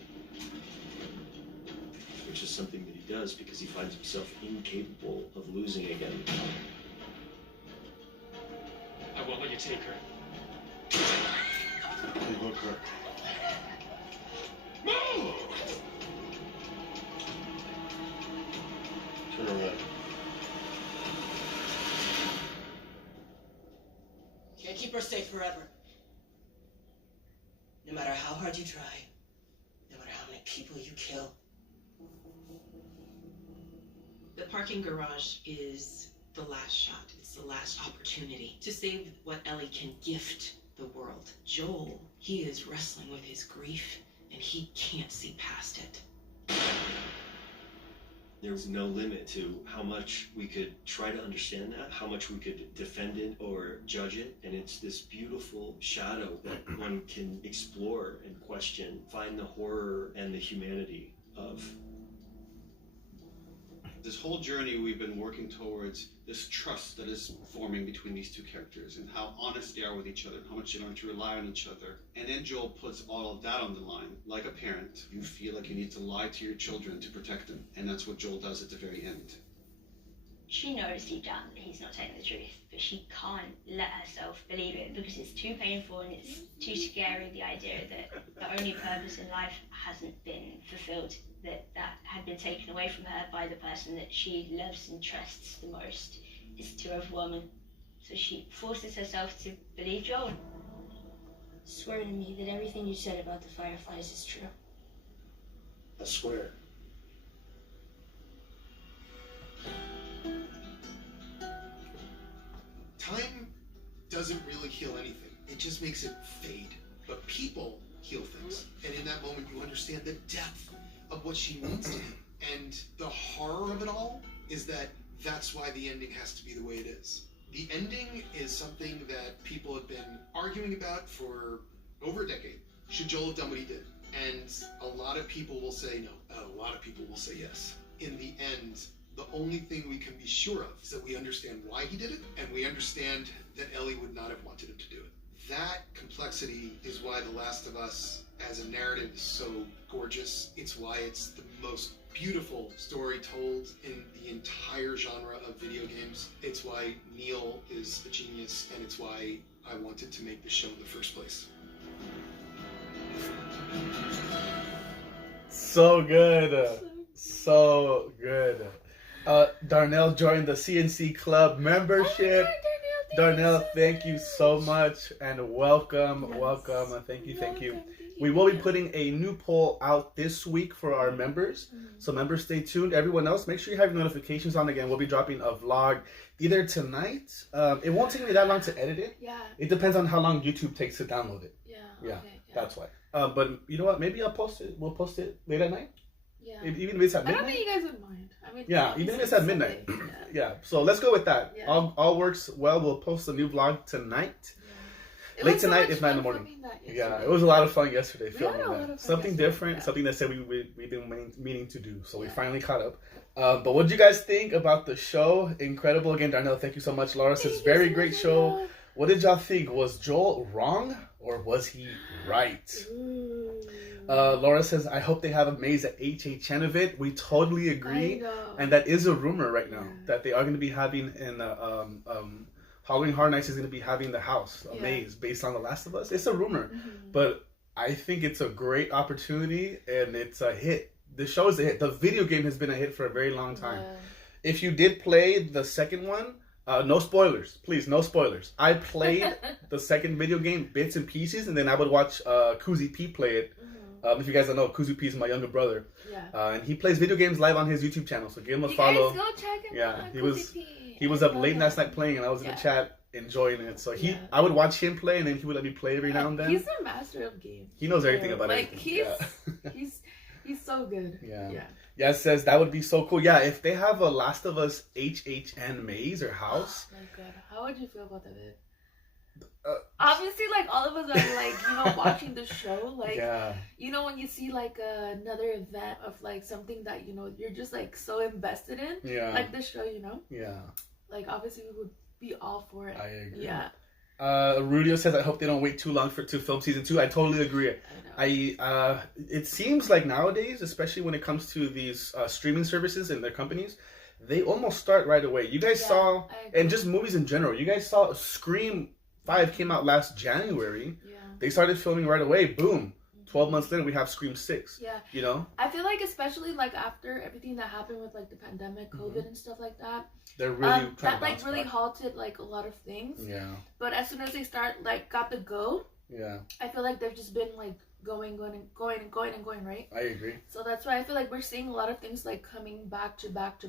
Which is something that he does because he finds himself incapable of losing again. I won't let you take her. Hook her. Move! Turn around. Can't keep her safe forever. No matter how hard you try, no matter how many people you kill. The parking garage is the last shot. It's the last opportunity to save what Ellie can gift the world. Joel, he is wrestling with his grief, and he can't see past it. There's no limit to how much we could try to understand that, how much we could defend it or judge it, and it's this beautiful shadow that one can explore and question, find the horror and the humanity of. This whole journey we've been working towards this trust that is forming between these two characters and how honest they are with each other, how much they learn to rely on each other. And then Joel puts all of that on the line. Like a parent, you feel like you need to lie to your children to protect them. And that's what Joel does at the very end. She knows deep down that he's not telling the truth, but she can't let herself believe it because it's too painful and it's too scary, the idea that the only purpose in life hasn't been fulfilled, that had been taken away from her by the person that she loves and trusts the most. It's too overwhelming. So she forces herself to believe Joel. Swear to me that everything you said about the Fireflies is true. I swear. Time doesn't really heal anything. It just makes it fade. But people heal things. And in that moment, you understand the depth of what she means to him. And the horror of it all is that that's why the ending has to be the way it is. The ending is something that people have been arguing about for over a decade. Should Joel have done what he did? And a lot of people will say no. A lot of people will say yes. In the end, the only thing we can be sure of is that we understand why he did it, and we understand that Ellie would not have wanted him to do it. That complexity is why The Last of Us as a narrative is so gorgeous. It's why it's the most beautiful story told in the entire genre of video games. It's why Neil is a genius, and it's why I wanted to make this show in the first place. So good. So good. Darnell joined the CNC Club membership. Darnell, thank you so much, and welcome, welcome, and thank you. We will be putting a new poll out this week for our members, so members, stay tuned. Everyone else, make sure you have your notifications on. Again, we'll be dropping a vlog either tonight. It won't take me that long to edit it. Yeah. It depends on how long YouTube takes to download it. Yeah. Yeah, Okay, that's why. But you know what? Maybe I'll post it. We'll post it late at night. Yeah. Even if it's at midnight. I don't think you guys would mind. I mean, yeah, even if it's at midnight. Yeah. So let's go with that. Yeah. All works well. We'll post a new vlog tonight. Yeah. Late tonight, if not in the morning. Yeah, it was a lot of fun yesterday filming that. Something different, something that said we've been meaning to do. So we finally caught up. But what did you guys think about the show? Incredible. Again, Darnell, thank you so much. Laura says, very great show. What did y'all think? Was Joel wrong or was he right? Laura says, I hope they have a maze at HHN of it. We totally agree. And that is a rumor right now that they are going to be having in Halloween Horror Nights is going to be having the house, a maze based on The Last of Us. It's a rumor, but I think it's a great opportunity and it's a hit. The show is a hit. The video game has been a hit for a very long time. If you did play the second one, no spoilers, please, no spoilers. I played the second video game, bits and pieces, and then I would watch Kuzi P play it. If you guys don't know, Kuzi P is my younger brother. And he plays video games live on his YouTube channel, so give him a follow. Guys go check him out. He was up late last night playing, and I was in the chat enjoying it. So I would watch him play, and then he would let me play every now and then. He's a master of games. He knows everything about everything. He's so good. Yeah, it says that would be so cool. Yeah, if they have a Last of Us HHN maze or house. Oh my god, how would you feel about that? Obviously, like, all of us are like, you know, watching the show, like, you know, when you see like another event of like something that, you know, you're just like so invested in, like the show, you know, like obviously we would be all for it. I agree. Rudio says, I hope they don't wait too long to film season 2. I totally agree. It seems like nowadays, especially when it comes to these streaming services and their companies, they almost start right away. You guys saw, and just movies in general, you guys saw Scream 5 came out last January. They started filming right away. Boom. 12 months later, we have Scream 6. You know? I feel like, especially like after everything that happened with like the pandemic, COVID and stuff like that, they're really that like really halted like a lot of things. But as soon as they got the go, I feel like they've just been like going, right? I agree. So that's why I feel like we're seeing a lot of things like coming back to back.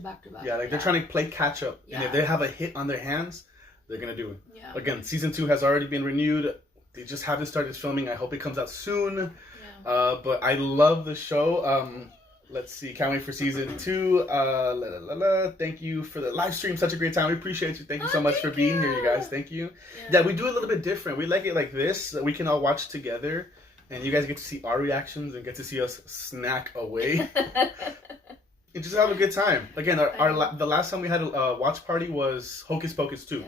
Yeah, like they're trying to play catch up. And if they have a hit on their hands, they're gonna do it. Again, season 2 has already been renewed. They just haven't started filming. I hope it comes out soon. But I love the show. Let's see. Can't wait for season 2. Thank you for the live stream. Such a great time. We appreciate you. Thank you so much for being here, you guys. Thank you. Yeah, we do it a little bit different. We like it like this. We can all watch together. And you guys get to see our reactions and get to see us snack away. And just have a good time. Again, the last time we had a watch party was Hocus Pocus 2.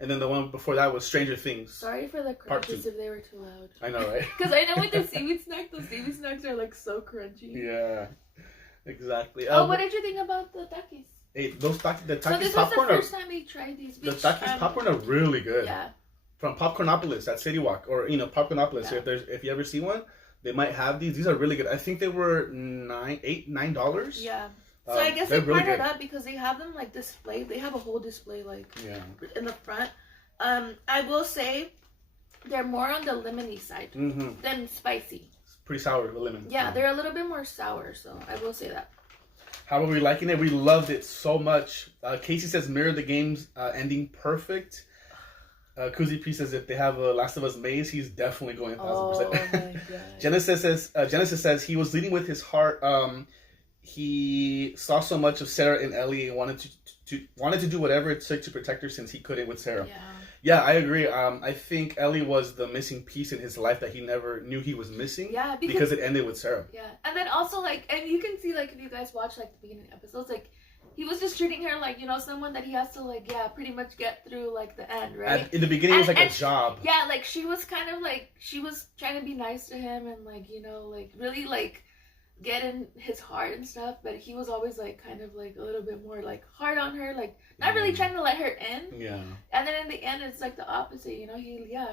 And then the one before that was Stranger Things. Sorry for the crunches if they were too loud. I know, right? Because I know with the seaweed snack, those seaweed snacks are like so crunchy. Yeah, exactly. What did you think about the Takis? Hey, the Takis so this popcorn was the first time we tried these. The Takis popcorn are really good. Yeah. From Popcornopolis at City Walk, or Popcornopolis. If you ever see one, they might have these. These are really good. I think they were $9. Yeah. So I guess they partnered up because they have them like displayed. They have a whole display like in the front. I will say they're more on the lemony side than spicy. It's pretty sour with lemon. Yeah, they're a little bit more sour, so I will say that. How are we liking it? We loved it so much. Casey says mirror the game's ending perfect. Kuzi P says if they have a Last of Us maze, he's definitely going 1,000%. Oh my god. Genesis says he was leading with his heart. he saw so much of Sarah and Ellie and wanted to do whatever it took to protect her since he couldn't with Sarah. Yeah, I agree. I think Ellie was the missing piece in his life that he never knew he was missing. Yeah, because it ended with Sarah. Yeah, and then also like, and you can see like if you guys watch like the beginning episodes, like he was just treating her like, you know, someone that he has to like, pretty much get through like the end, right? In the beginning, it was like a job. Yeah, like she was kind of like, she was trying to be nice to him and like, you know, like really like get in his heart and stuff, but he was always like kind of like a little bit more like hard on her, like not really trying to let her in. Yeah. And then in the end, it's like the opposite, you know.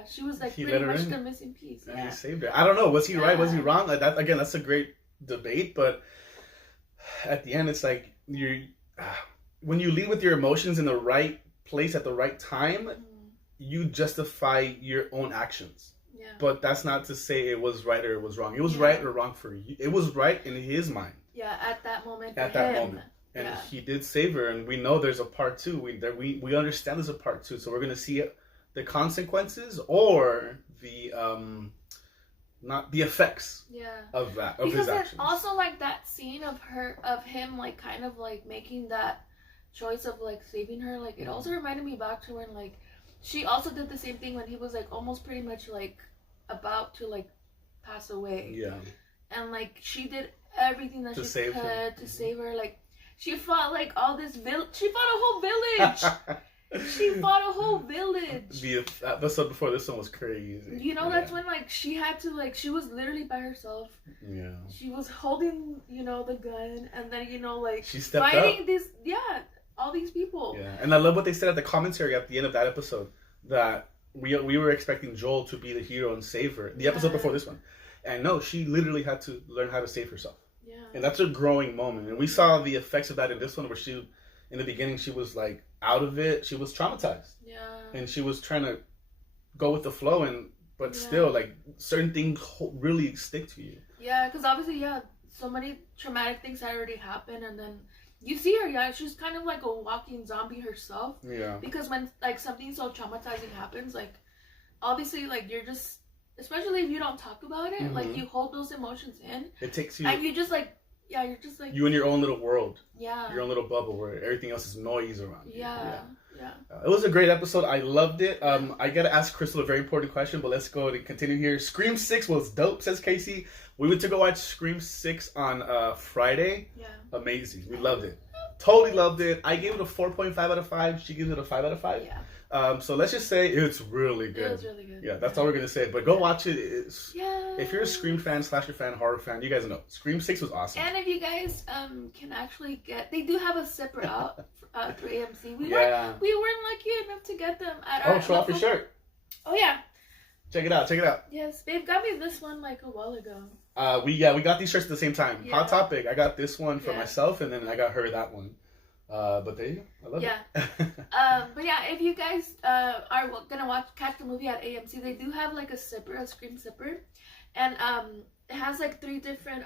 She was like pretty much the missing piece. And he saved her. I don't know. Was he right? Was he wrong? Like that again. That's a great debate, but at the end, it's like when you lead with your emotions in the right place at the right time, you justify your own actions. Yeah. But that's not to say it was right or it was wrong. It was right or wrong for you. It was right in his mind. Yeah, at that moment. At that moment. And he did save her, and we know there's a part 2. We understand there's a part 2, so we're gonna see the consequences or the not the effects. Of that of because his actions. Also like that scene of him like kind of like making that choice of like saving her, like it also reminded me back to when like she also did the same thing when he was like almost pretty much like about to like pass away. Yeah. And like she did everything that she could to save her. Like she fought like all this she fought a whole village. She fought a whole village. The episode before this one was crazy. You know, that's when like she had to like, she was literally by herself. Yeah. She was holding, you know, the gun, and then, you know, like she stepped fighting up. this all these people. Yeah. And I love what they said at the commentary at the end of that episode, that we were expecting Joel to be the hero and save her. The episode before this one. And no, she literally had to learn how to save herself. Yeah. And that's a growing moment. And we saw the effects of that in this one, where she, in the beginning, she was like out of it. She was traumatized. Yeah. And she was trying to go with the flow, but still, like, certain things really stick to you. Yeah, because obviously, so many traumatic things had already happened, and then you see her, she's kind of like a walking zombie herself. Yeah. Because when, like, something so traumatizing happens, like, obviously, like, you're just, especially if you don't talk about it, like, you hold those emotions in. It takes you... And you just, like, you're just, like... You in your own little world. Yeah. Your own little bubble where everything else is noise around you. Yeah. It was a great episode. I loved it. I gotta ask Crystal a very important question, but let's go and continue here. Scream 6 was dope, says Casey. We went to go watch Scream 6 on Friday. Yeah. Amazing. We loved it. Totally loved it. I gave it a 4.5 out of 5. She gives it a 5 out of 5. Yeah. So let's just say it's really good. It was really good. Yeah, that's all we're gonna say. But go watch it. If you're a Scream fan, slasher fan, horror fan, you guys know Scream 6 was awesome. And if you guys can actually they do have a zipper out through AMC. We weren't lucky enough to get them at our. Oh, show off your shirt. Oh yeah. Check it out. Check it out. Yes, babe got me this one like a while ago. We got these shirts at the same time. Yeah. Hot topic. I got this one for myself, and then I got her that one. But there you go. I love it. But yeah, if you guys are gonna catch the movie at AMC, they do have like a Scream zipper, and it has like 3 different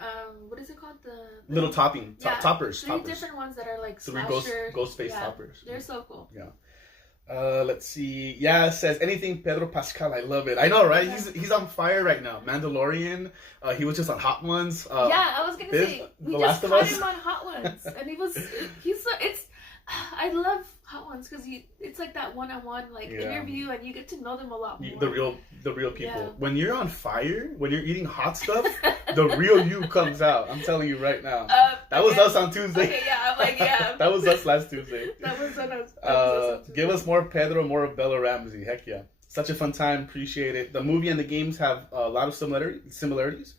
what is it called, the little toppers. 3 different ones that are like 3 ghost face toppers. They're so cool. Yeah. Let's see. Yeah, it says anything Pedro Pascal. I love it. I know, right? He's on fire right now. Mandalorian. He was just on Hot Ones. I was gonna say we just caught him on Hot Ones, and I love Hot Ones because it's like that one-on-one like interview, and you get to know them a lot more. The real people. Yeah. When you're on fire, when you're eating hot stuff, the real you comes out. I'm telling you right now. That was us on Tuesday. Okay, yeah, I'm like, yeah. That was us last Tuesday. That was us. Give us more Pedro, more of Bella Ramsey. Heck yeah. Such a fun time. Appreciate it. The movie and the games have a lot of similarities.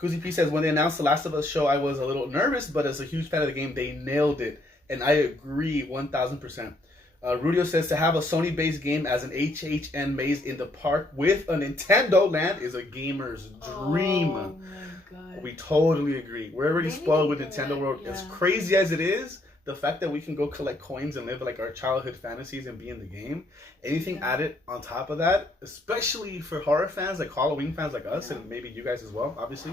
Kuzi P says, when they announced the Last of Us show, I was a little nervous, but as a huge fan of the game, they nailed it. And I agree 1,000%. Rudio says, to have a Sony-based game as an HHN maze in the park with a Nintendo land is a gamer's dream. Oh my God. We totally agree. We're already spoiled with Nintendo World. Yeah. As crazy as it is, the fact that we can go collect coins and live like our childhood fantasies and be in the game, anything added on top of that, especially for horror fans, like Halloween fans like us, and maybe you guys as well, obviously.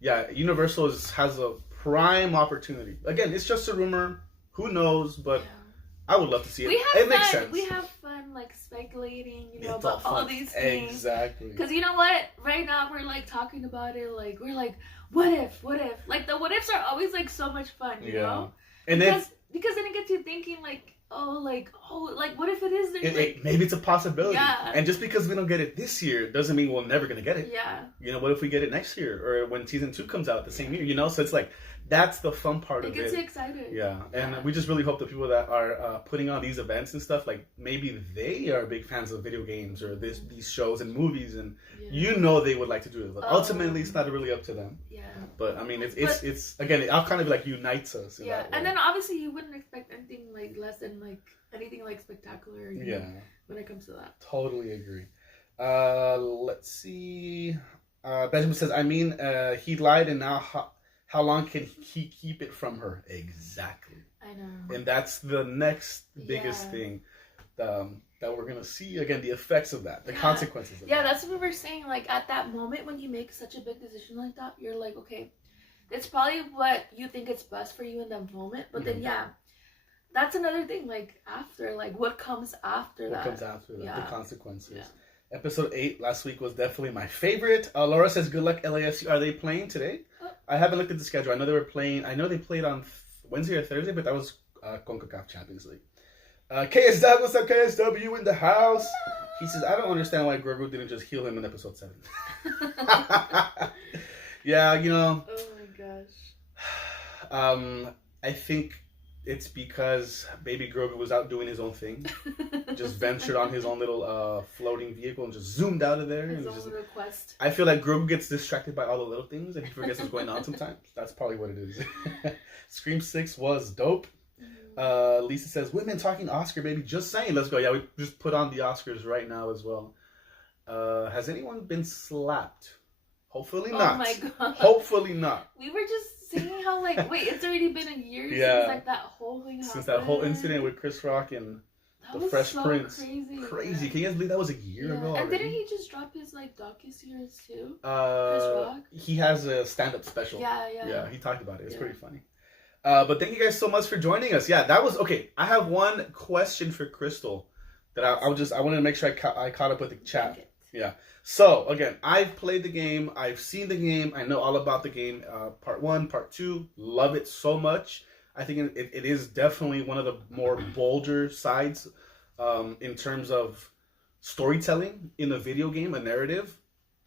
Universal has a prime opportunity. Again, it's just a rumor. Who knows? But I would love to see it. It makes sense. We have fun fun, like speculating, It's about all these things. Exactly. Because you know what? Right now we're like talking about it. Like we're like, what if? Like the what ifs are always like so much fun. You know? And because then it gets you thinking like, like what if it is? Maybe it's a possibility. Yeah. And just because we don't get it this year doesn't mean we're never gonna get it. Yeah. What if we get it next year or when season 2 comes out the same year? So it's like that's the fun part of it. It gets you excited. Yeah. And we just really hope the people that are putting on these events and stuff, like maybe they are big fans of video games or these shows and movies, and they would like to do it. But ultimately, it's not really up to them. Yeah. But I mean, it's again, it kind of like unites us. Yeah. And then obviously you wouldn't expect anything like less than like anything like spectacular. When it comes to that. Totally agree. Let's see. Benjamin says, I mean, he lied, and now how long can he keep it from her? Exactly. I know. And that's the next biggest thing that we're going to see. Again, the effects of that, the consequences of that. Yeah, that's what we were saying. Like, at that moment when you make such a big decision like that, you're like, okay, it's probably what you think is best for you in that moment. But then, that's another thing. Like, after, like, what comes after that? What comes after that, the consequences. Yeah. Episode 8 last week was definitely my favorite. Laura says, good luck, LAFC. Are they playing today? Oh. I haven't looked at the schedule. I know they were playing. I know they played on Wednesday or Thursday, but that was CONCACAF Champions League. KSW, what's up, KSW in the house? He says, I don't understand why Grogu didn't just heal him in episode 7. Yeah, Oh my gosh. I think it's because baby Grogu was out doing his own thing. Just ventured on his own little floating vehicle and just zoomed out of there. His own little quest. I feel like Grogu gets distracted by all the little things and he forgets what's going on sometimes. That's probably what it is. Scream 6 was dope. Lisa says, women talking Oscar, baby. Just saying. Let's go. Yeah, we just put on the Oscars right now as well. Has anyone been slapped? Hopefully not. Oh my god. Hopefully not. We were just saying how like, wait, it's already been a year since like that whole thing happened. Since that whole incident with Chris Rock and the Fresh Prince. Crazy. Can you guys believe that was a year ago already? And didn't he just drop his like docuseries too? Chris Rock? He has a stand-up special. Yeah, he talked about it. It's pretty funny. But thank you guys so much for joining us. Yeah, that was okay. I have one question for Crystal that I wanted to make sure I caught up with the chat. Yeah. So again, I've played the game. I've seen the game. I know all about the game. Part 1, Part 2. Love it so much. I think it is definitely one of the more bolder sides in terms of storytelling in a video game, a narrative.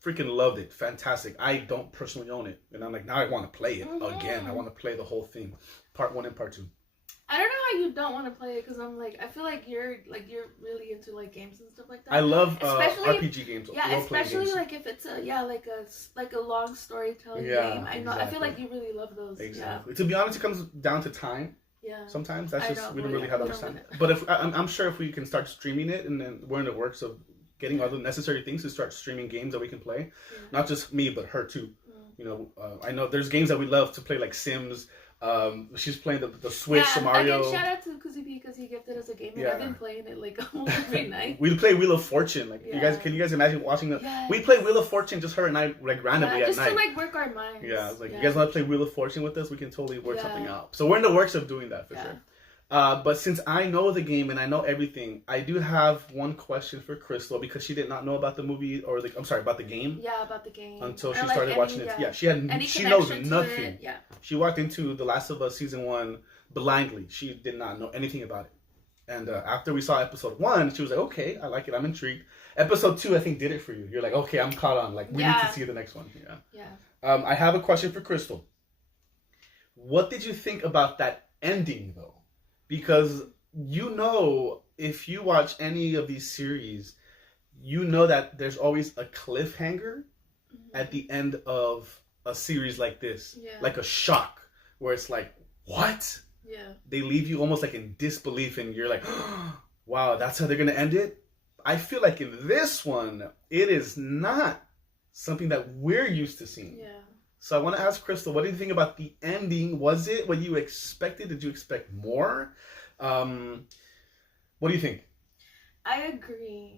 Freaking loved it. Fantastic. I don't personally own it. And I'm like, now I want to play it again. I want to play the whole thing. Part 1 and Part 2. I don't know how you don't want to play it because I'm like, I feel like you're really into like games and stuff like that. I love RPG games. Yeah, especially games. Like if it's a long storytelling game. I feel like you really love those. Exactly. Yeah. To be honest, it comes down to time. Yeah. Sometimes that's just we don't really have to understand. But if I'm sure if we can start streaming it, and then we're in the works of getting all the necessary things to start streaming games that we can play, not just me but her too. I know there's games that we love to play like Sims. She's playing the Switch, Mario. Again, shout out to Kuzi because he gifted us a game and I've been playing it like almost every night. We play Wheel of Fortune. Like can you guys imagine watching we play Wheel of Fortune, just her and I, like randomly at night. Just to like work our minds. Yeah, it's like you guys want to play Wheel of Fortune with us? We can totally work something out. So we're in the works of doing that for sure. But since I know the game and I know everything, I do have one question for Crystal because she did not know about the movie about the game. Yeah, about the game. Until she started watching it. Yeah, she knows nothing. Yeah. She walked into The Last of Us Season 1 blindly. She did not know anything about it. And after we saw episode 1, she was like, okay, I like it. I'm intrigued. Episode 2, I think, did it for you. You're like, okay, I'm caught on. Like, we need to see the next one. Yeah. I have a question for Crystal. What did you think about that ending, though? Because if you watch any of these series, you know that there's always a cliffhanger at the end of a series like this. Yeah. Like a shock, where it's like, what? Yeah. They leave you almost like in disbelief and you're like, oh, wow, that's how they're going to end it? I feel like in this one, it is not something that we're used to seeing. Yeah. So I want to ask Crystal, what do you think about the ending? Was it what you expected? Did you expect more? What do you think? I agree.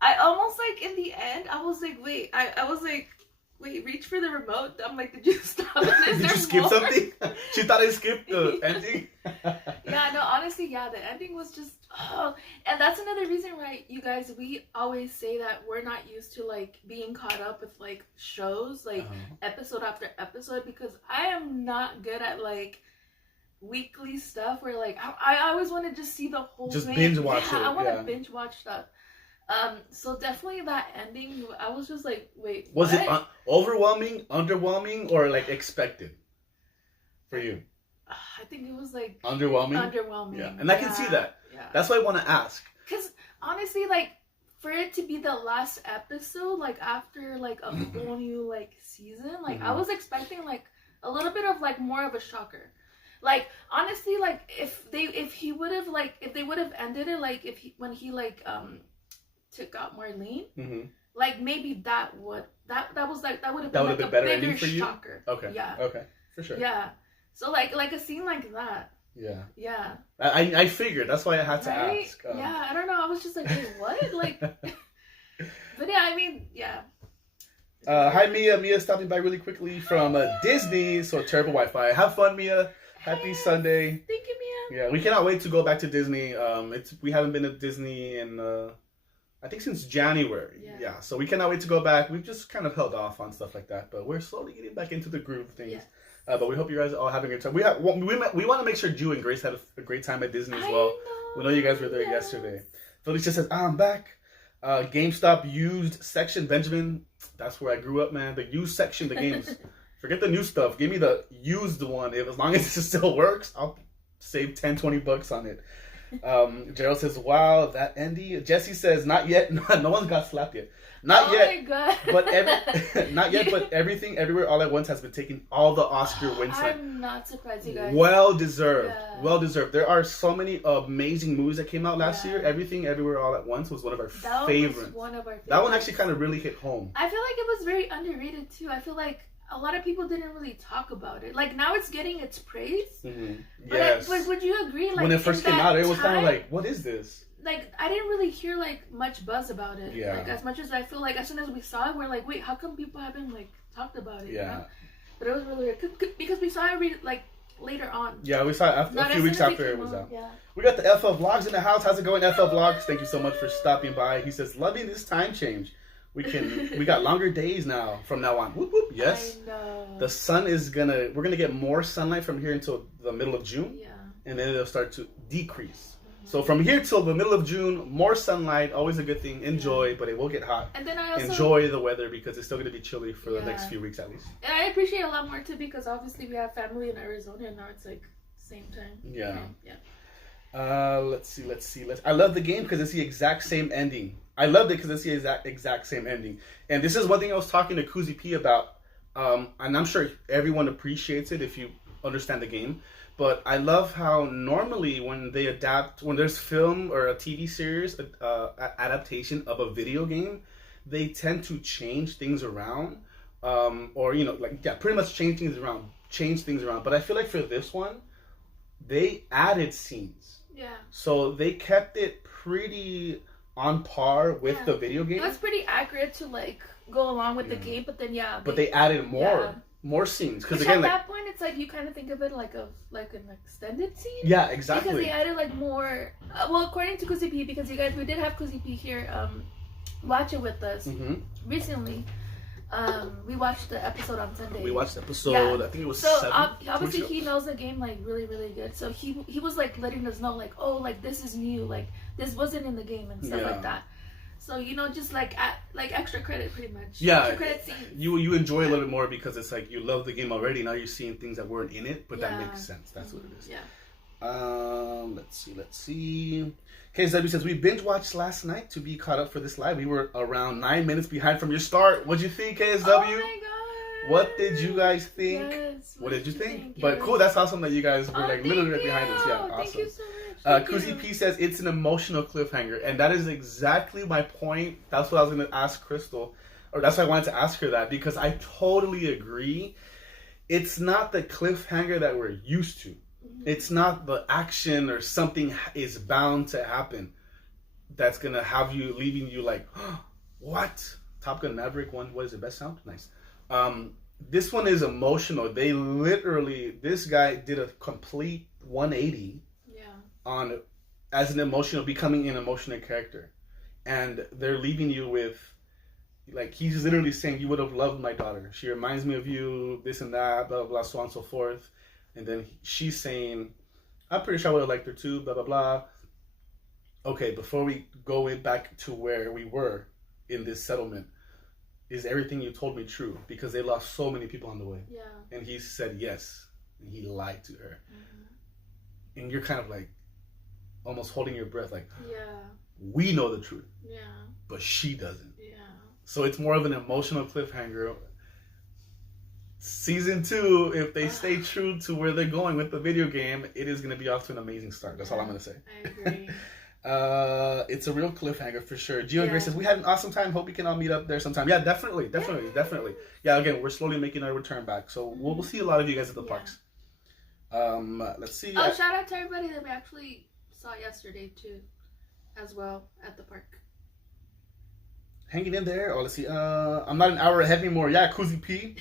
I almost like in the end, I was like, wait, I was like, wait, reach for the remote. I'm like, did you stop? Did you skip something? She thought I skipped the ending. Yeah, no, honestly, yeah, the ending was just, and that's another reason why you guys, we always say that we're not used to like being caught up with like shows, like episode after episode, because I am not good at like weekly stuff where like I always want to just see the whole just thing. binge watch it. I want to binge watch stuff. So definitely that ending, I was just like, wait, was what? it overwhelming, underwhelming, or like expected for you? I think it was like underwhelming. Yeah, and I can see that. Yeah. That's why I want to ask. Because honestly, like for it to be the last episode, like after like a whole new like season, like I was expecting like a little bit of like more of a shocker. Like honestly, like if they would have ended it like when he like took out Marlene, like maybe that would have been like a better bigger ending for you? shocker. Okay. Yeah. Okay. For sure. Yeah. So like a scene like that. Yeah. Yeah. I figured. That's why I had to ask. Yeah. I don't know. I was just like, wait, what? Like. But yeah, I mean, yeah. Hi Mia. Mia stopping by really quickly from Disney. So terrible Wi-Fi. Have fun, Mia. Happy Sunday. Thank you, Mia. Yeah, we cannot wait to go back to Disney. We haven't been to Disney in I think since January. Yeah, so we cannot wait to go back. We've just kind of held off on stuff like that, but we're slowly getting back into the groove of things. Yeah. But we hope you guys are all having a good time. We want to make sure Ju and Grace had a great time at Disney as well. We know you guys were there yesterday. Felicia says, I'm back. GameStop used section. Benjamin, that's where I grew up, man. The used section, the games. Forget the new stuff. Give me the used one. As long as it still works, I'll save $10-$20 on it. Gerald says, wow, that Andy. Jesse says, not yet. No one's got slapped yet. Not yet. My God. But not yet, but Everything Everywhere All at Once has been taking all the Oscar wins. I'm not surprised, you guys. Well deserved. Yeah. Well deserved. There are so many amazing movies that came out last year. Everything Everywhere All at Once was one of our favorites. That one actually kind of really hit home. I feel like it was very underrated too. I feel like a lot of people didn't really talk about it. Like now it's getting its praise. Yes. But would you agree? Like when it first came out, it was kind of like, what is this? Like I didn't really hear like much buzz about it. Yeah. Like as much as I feel like as soon as we saw it, we're like, wait, how come people haven't like talked about it? Yeah. You know? But it was really weird because we saw it like later on. Yeah, we saw it a few weeks after it was out. Yeah. We got the FL Vlogs in the house. How's it going, FL Vlogs? Thank you so much for stopping by. He says, loving this time change. We got longer days now from now on. Whoop, whoop. Yes. I know. The sun we're gonna get more sunlight from here until the middle of June. Yeah. And then it'll start to decrease. So from here till the middle of June, more sunlight, always a good thing. Enjoy, but it will get hot. And then I also enjoy the weather because it's still gonna be chilly for the next few weeks at least. And I appreciate a lot more too because obviously we have family in Arizona and now it's like same time. Yeah. Okay. Yeah. Let's see. I love the game because it's the exact same ending. I loved it because it's the exact same ending. And this is one thing I was talking to Kuzi P about. And I'm sure everyone appreciates it if you understand the game. But I love how normally when there's film or a TV series adaptation of a video game, they tend to change things around. Or, pretty much change things around. But I feel like for this one, they added scenes. Yeah. So they kept it pretty on par with the video game. It was pretty accurate to like go along with the game, but then but they added more scenes because at that point it's like you kind of think of it like an extended scene. Yeah, exactly. Because they added like more. Well, according to Kuzi P, because you guys, we did have Kuzi P here watch it with us recently. We watched the episode on Sunday. We watched the episode. I think it was 7. Obviously he knows the game like really, really good. So he was like letting us know like, oh, like this is new, like this wasn't in the game and stuff like that. So just like extra credit pretty much. Yeah, extra credit scenes. You enjoy a little bit more because it's like you love the game already. Now you're seeing things that weren't in it, but that makes sense. That's what it is. Yeah. Let's see. KSW says, we binge watched last night to be caught up for this live. We were around 9 minutes behind from your start. What'd you think, KSW? Oh my God. What did you guys think? Yes. What did you think? But cool, that's awesome that you guys were like literally right behind us. Yeah, awesome. Thank you so much. Kuzi P says, it's an emotional cliffhanger. And that is exactly my point. That's what I was going to ask Crystal. Or that's why I wanted to ask her that. Because I totally agree. It's not the cliffhanger that we're used to. It's not the action or something is bound to happen that's gonna have you leaving you like, what? Top Gun Maverick won. What is it? Best sound? Nice. This one is emotional. They literally, this guy did a complete 180 on as an emotional, becoming an emotional character. And they're leaving you with, like, he's literally saying, you would have loved my daughter. She reminds me of you, this and that, blah, blah, blah, so on and so forth. And then she's saying, I'm pretty sure I would have liked her too, blah, blah, blah. Okay, before we go back to where we were in this settlement, is everything you told me true? Because they lost so many people on the way. Yeah. And he said yes. And he lied to her. And you're kind of like, almost holding your breath, like, we know the truth. Yeah. But she doesn't. Yeah. So it's more of an emotional cliffhanger. Season 2, if they stay true to where they're going with the video game, it is going to be off to an amazing start. That's all I'm going to say. I agree. It's a real cliffhanger for sure. Gio and Grace says, we had an awesome time. Hope we can all meet up there sometime. Yeah, definitely. Yeah, again, we're slowly making our return back. So we'll see a lot of you guys at the parks. Let's see. Oh, shout out to everybody that we actually saw yesterday too, as well, at the park. Hanging in there. Oh, let's see. I'm not an hour ahead anymore. Yeah, Kuzi P.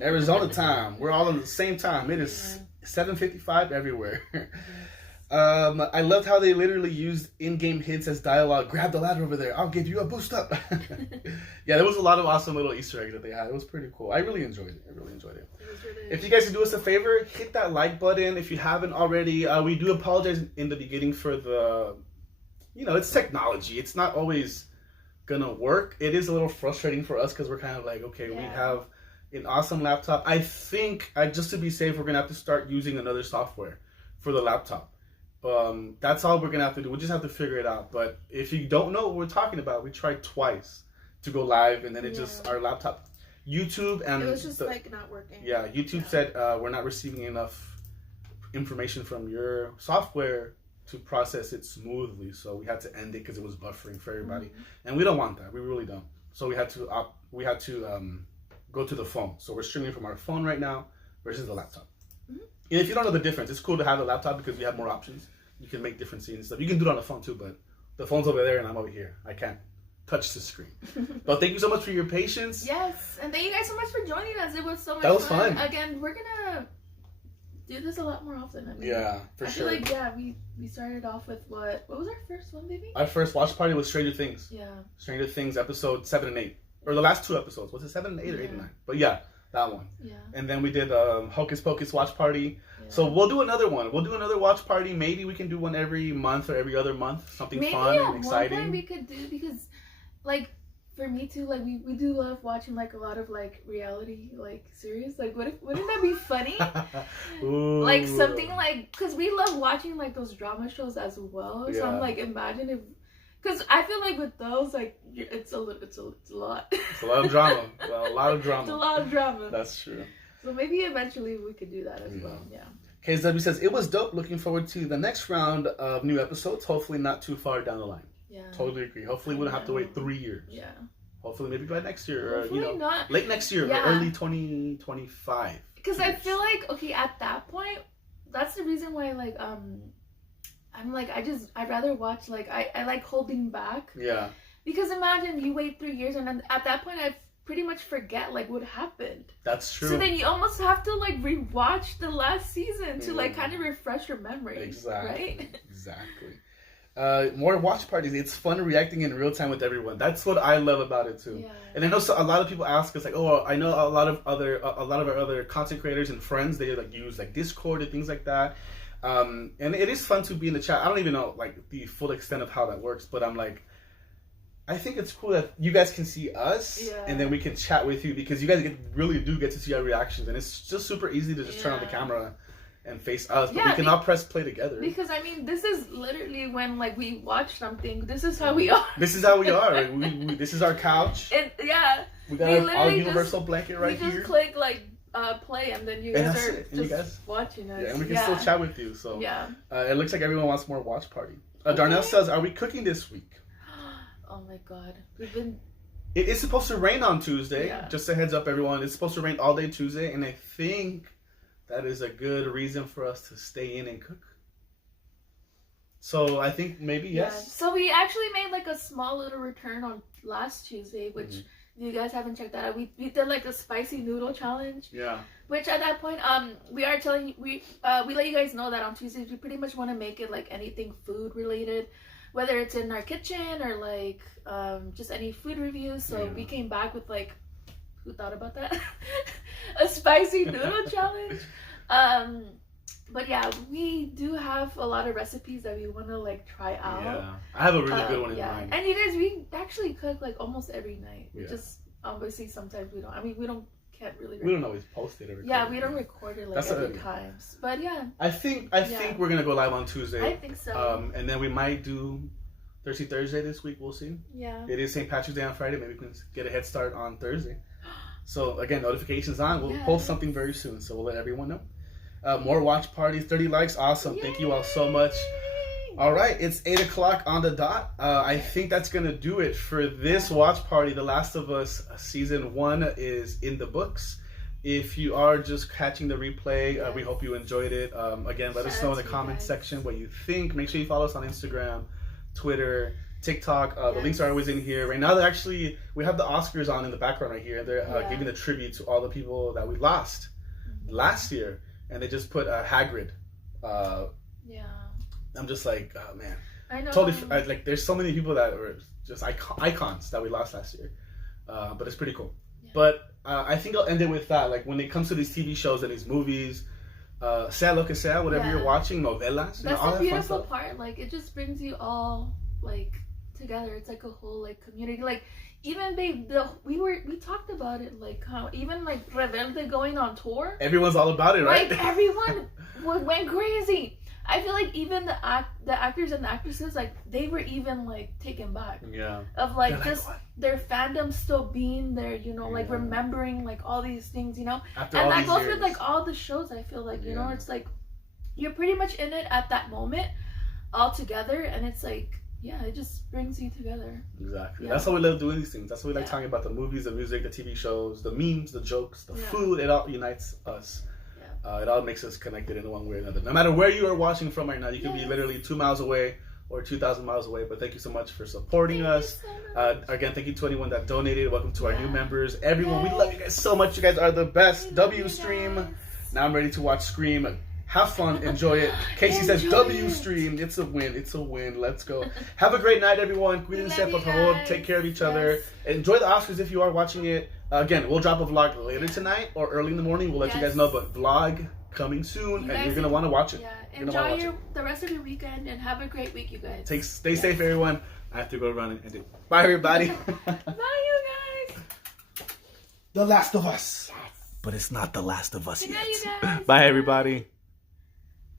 Arizona time. We're all on the same time. It is 7:55 everywhere. I loved how they literally used in-game hints as dialogue. Grab the ladder over there. I'll give you a boost up. Yeah, there was a lot of awesome little Easter eggs that they had. It was pretty cool. I really enjoyed it. If you guys could do us a favor, hit that like button if you haven't already. We do apologize in the beginning for the, it's technology. It's not always gonna work. It is a little frustrating for us because we're kind of like, okay, we have an awesome laptop. I think, just to be safe, we're gonna have to start using another software for the laptop. That's all we're gonna have to do. We just have to figure it out. But if you don't know what we're talking about, we tried twice to go live, and then it just, our laptop, YouTube, and it was just like not working. Yeah, YouTube said we're not receiving enough information from your software to process it smoothly, so we had to end it because it was buffering for everybody, and we don't want that. We really don't. So we had to go to the phone. So we're streaming from our phone right now versus the laptop. And if you don't know the difference, it's cool to have the laptop because we have more options. You can make different scenes and stuff. You can do it on the phone too, but the phone's over there and I'm over here. I can't touch the screen. But thank you so much for your patience. Yes, and thank you guys so much for joining us. It was so much That was fun. Again, we're gonna do this a lot more often. I mean, yeah, for sure. I feel like, we started off with what was our first one, baby? Our first watch party was Stranger Things. Yeah. Stranger Things episode 7 and 8. Or the last 2 episodes. Was it 7 and 8 or 8 and 9? But yeah, that one. Yeah. And then we did Hocus Pocus watch party. Yeah. So we'll do another one. We'll do another watch party. Maybe we can do one every month or every other month. Something fun and exciting. Maybe we could do, because like for me too, like we do love watching like a lot of like reality like series. Like wouldn't that be funny? Like something like, because we love watching like those drama shows as well. So I'm like, imagine if, because I feel like with those, like, it's a lot. It's a lot. It's a lot of drama. Well, a lot of drama. It's a lot of drama. That's true. So maybe eventually we could do that as well. Yeah. KSW says, it was dope. Looking forward to the next round of new episodes. Hopefully not too far down the line. Yeah. Totally agree. Hopefully we don't have to wait 3 years. Yeah. Hopefully maybe by next year. Or, not. Late next year or early 2025. Because I feel like, okay, at that point, that's the reason why, like, I'm like, I'd rather watch, like, I like holding back. Yeah. Because imagine you wait 3 years and then at that point I pretty much forget, like, what happened. That's true. So then you almost have to, like, rewatch the last season to, like, kind of refresh your memory. Exactly. Right? Exactly. More watch parties. It's fun reacting in real time with everyone. That's what I love about it too. Yeah. And I know a lot of people ask us, like, oh, I know a lot of our other content creators and friends, they like use like Discord and things like that. And it is fun to be in the chat. I don't even know like the full extent of how that works, but I'm like, I think it's cool that you guys can see us and then we can chat with you, because you guys really do get to see our reactions, and it's just super easy to just turn on the camera and face us, but we can all press play together. Because I mean, this is literally when like we watch something. This is how we are. This is how we are. Like, this is our couch. We got our universal blanket right here. We just click like play, and then you guys are just watching us. Yeah, and we can still chat with you. So it looks like everyone wants more watch party. Darnell says, "Are we cooking this week?" Oh my god, we've been. It is supposed to rain on Tuesday. Yeah. Just a heads up, everyone. It's supposed to rain all day Tuesday, and I think that is a good reason for us to stay in and cook. So I think maybe yes. Yeah. So we actually made like a small little return on last Tuesday, which If you guys haven't checked that out, we did like a spicy noodle challenge. Yeah. Which at that point, we are telling you, we let you guys know that on Tuesdays we pretty much want to make it like anything food related, whether it's in our kitchen or like just any food reviews. So we came back with like, who thought about that? A spicy noodle challenge. But yeah, we do have a lot of recipes that we want to like try out. Yeah, I have a really good one in mind. And you guys, we actually cook like almost every night. We just obviously sometimes we don't. I mean, we can't really. We don't always post it every. Yeah, we don't record it like every time. But yeah. I think we're gonna go live on Tuesday. I think so. And then we might do Thursday this week. We'll see. Yeah. It is St. Patrick's Day on Friday. Maybe we can get a head start on Thursday. So again, notifications on. We'll post something very soon. So we'll let everyone know. More watch parties, 30 likes, awesome. Yay! Thank you all so much. All right, it's 8 o'clock on the dot. I think that's gonna do it for this watch party. The Last of Us season 1 is in the books. If you are just catching the replay, we hope you enjoyed it. Again, let us know in the comments section what you think. Make sure you follow us on Instagram, Twitter, TikTok. The links are always in here. Right now, we have the Oscars on in the background right here. They're giving a tribute to all the people that we lost last year. And they just put Hagrid. I'm just like, oh man. I know. Totally, like, there's so many people that were just icons that we lost last year. But it's pretty cool. Yeah. But I think I'll end it with that. Like, when it comes to these TV shows and these movies, sea lo que sea, whatever you're watching, novelas. That's the beautiful part. Like, it just brings you all, like, together. It's like a whole, like, community. Like, even we talked about it, like how even like Rebelde going on tour. Everyone's all about it, right? Like everyone went crazy. I feel like even the actors and the actresses, like they were even like taken back. Yeah. Of like just their fandom still being there, you know, like remembering like all these things, you know. After and all that these goes years. with like all the shows. I feel like you know, it's like you're pretty much in it at that moment, all together, and it's like. Yeah, it just brings you together. Exactly. Yeah. That's how we love doing these things. That's why we like talking about the movies, the music, the TV shows, the memes, the jokes, the food. It all unites us. Yeah. It all makes us connected in one way or another. No matter where you are watching from right now, you can be literally 2 miles away or 2,000 miles away. But thank you so much for supporting us. Again, thank you to anyone that donated. Welcome to our new members. Everyone, we love you guys so much. You guys are the best. W Stream. Now I'm ready to watch Scream. Have fun, enjoy it. Casey says, W Stream. It's a win. It's a win. Let's go. Have a great night, everyone. Cuídense, por favor. Take care of each other. Enjoy the Oscars if you are watching it. Again, we'll drop a vlog later tonight or early in the morning. We'll let you guys know. But vlog coming soon, and you're going to want to watch it. Yeah. Enjoy the rest of your weekend, and have a great week, you guys. Stay safe, everyone. I have to go run and do. Bye, everybody. Bye, you guys. The Last of Us. Yes. But it's not The Last of Us yet. You guys. Bye, everybody.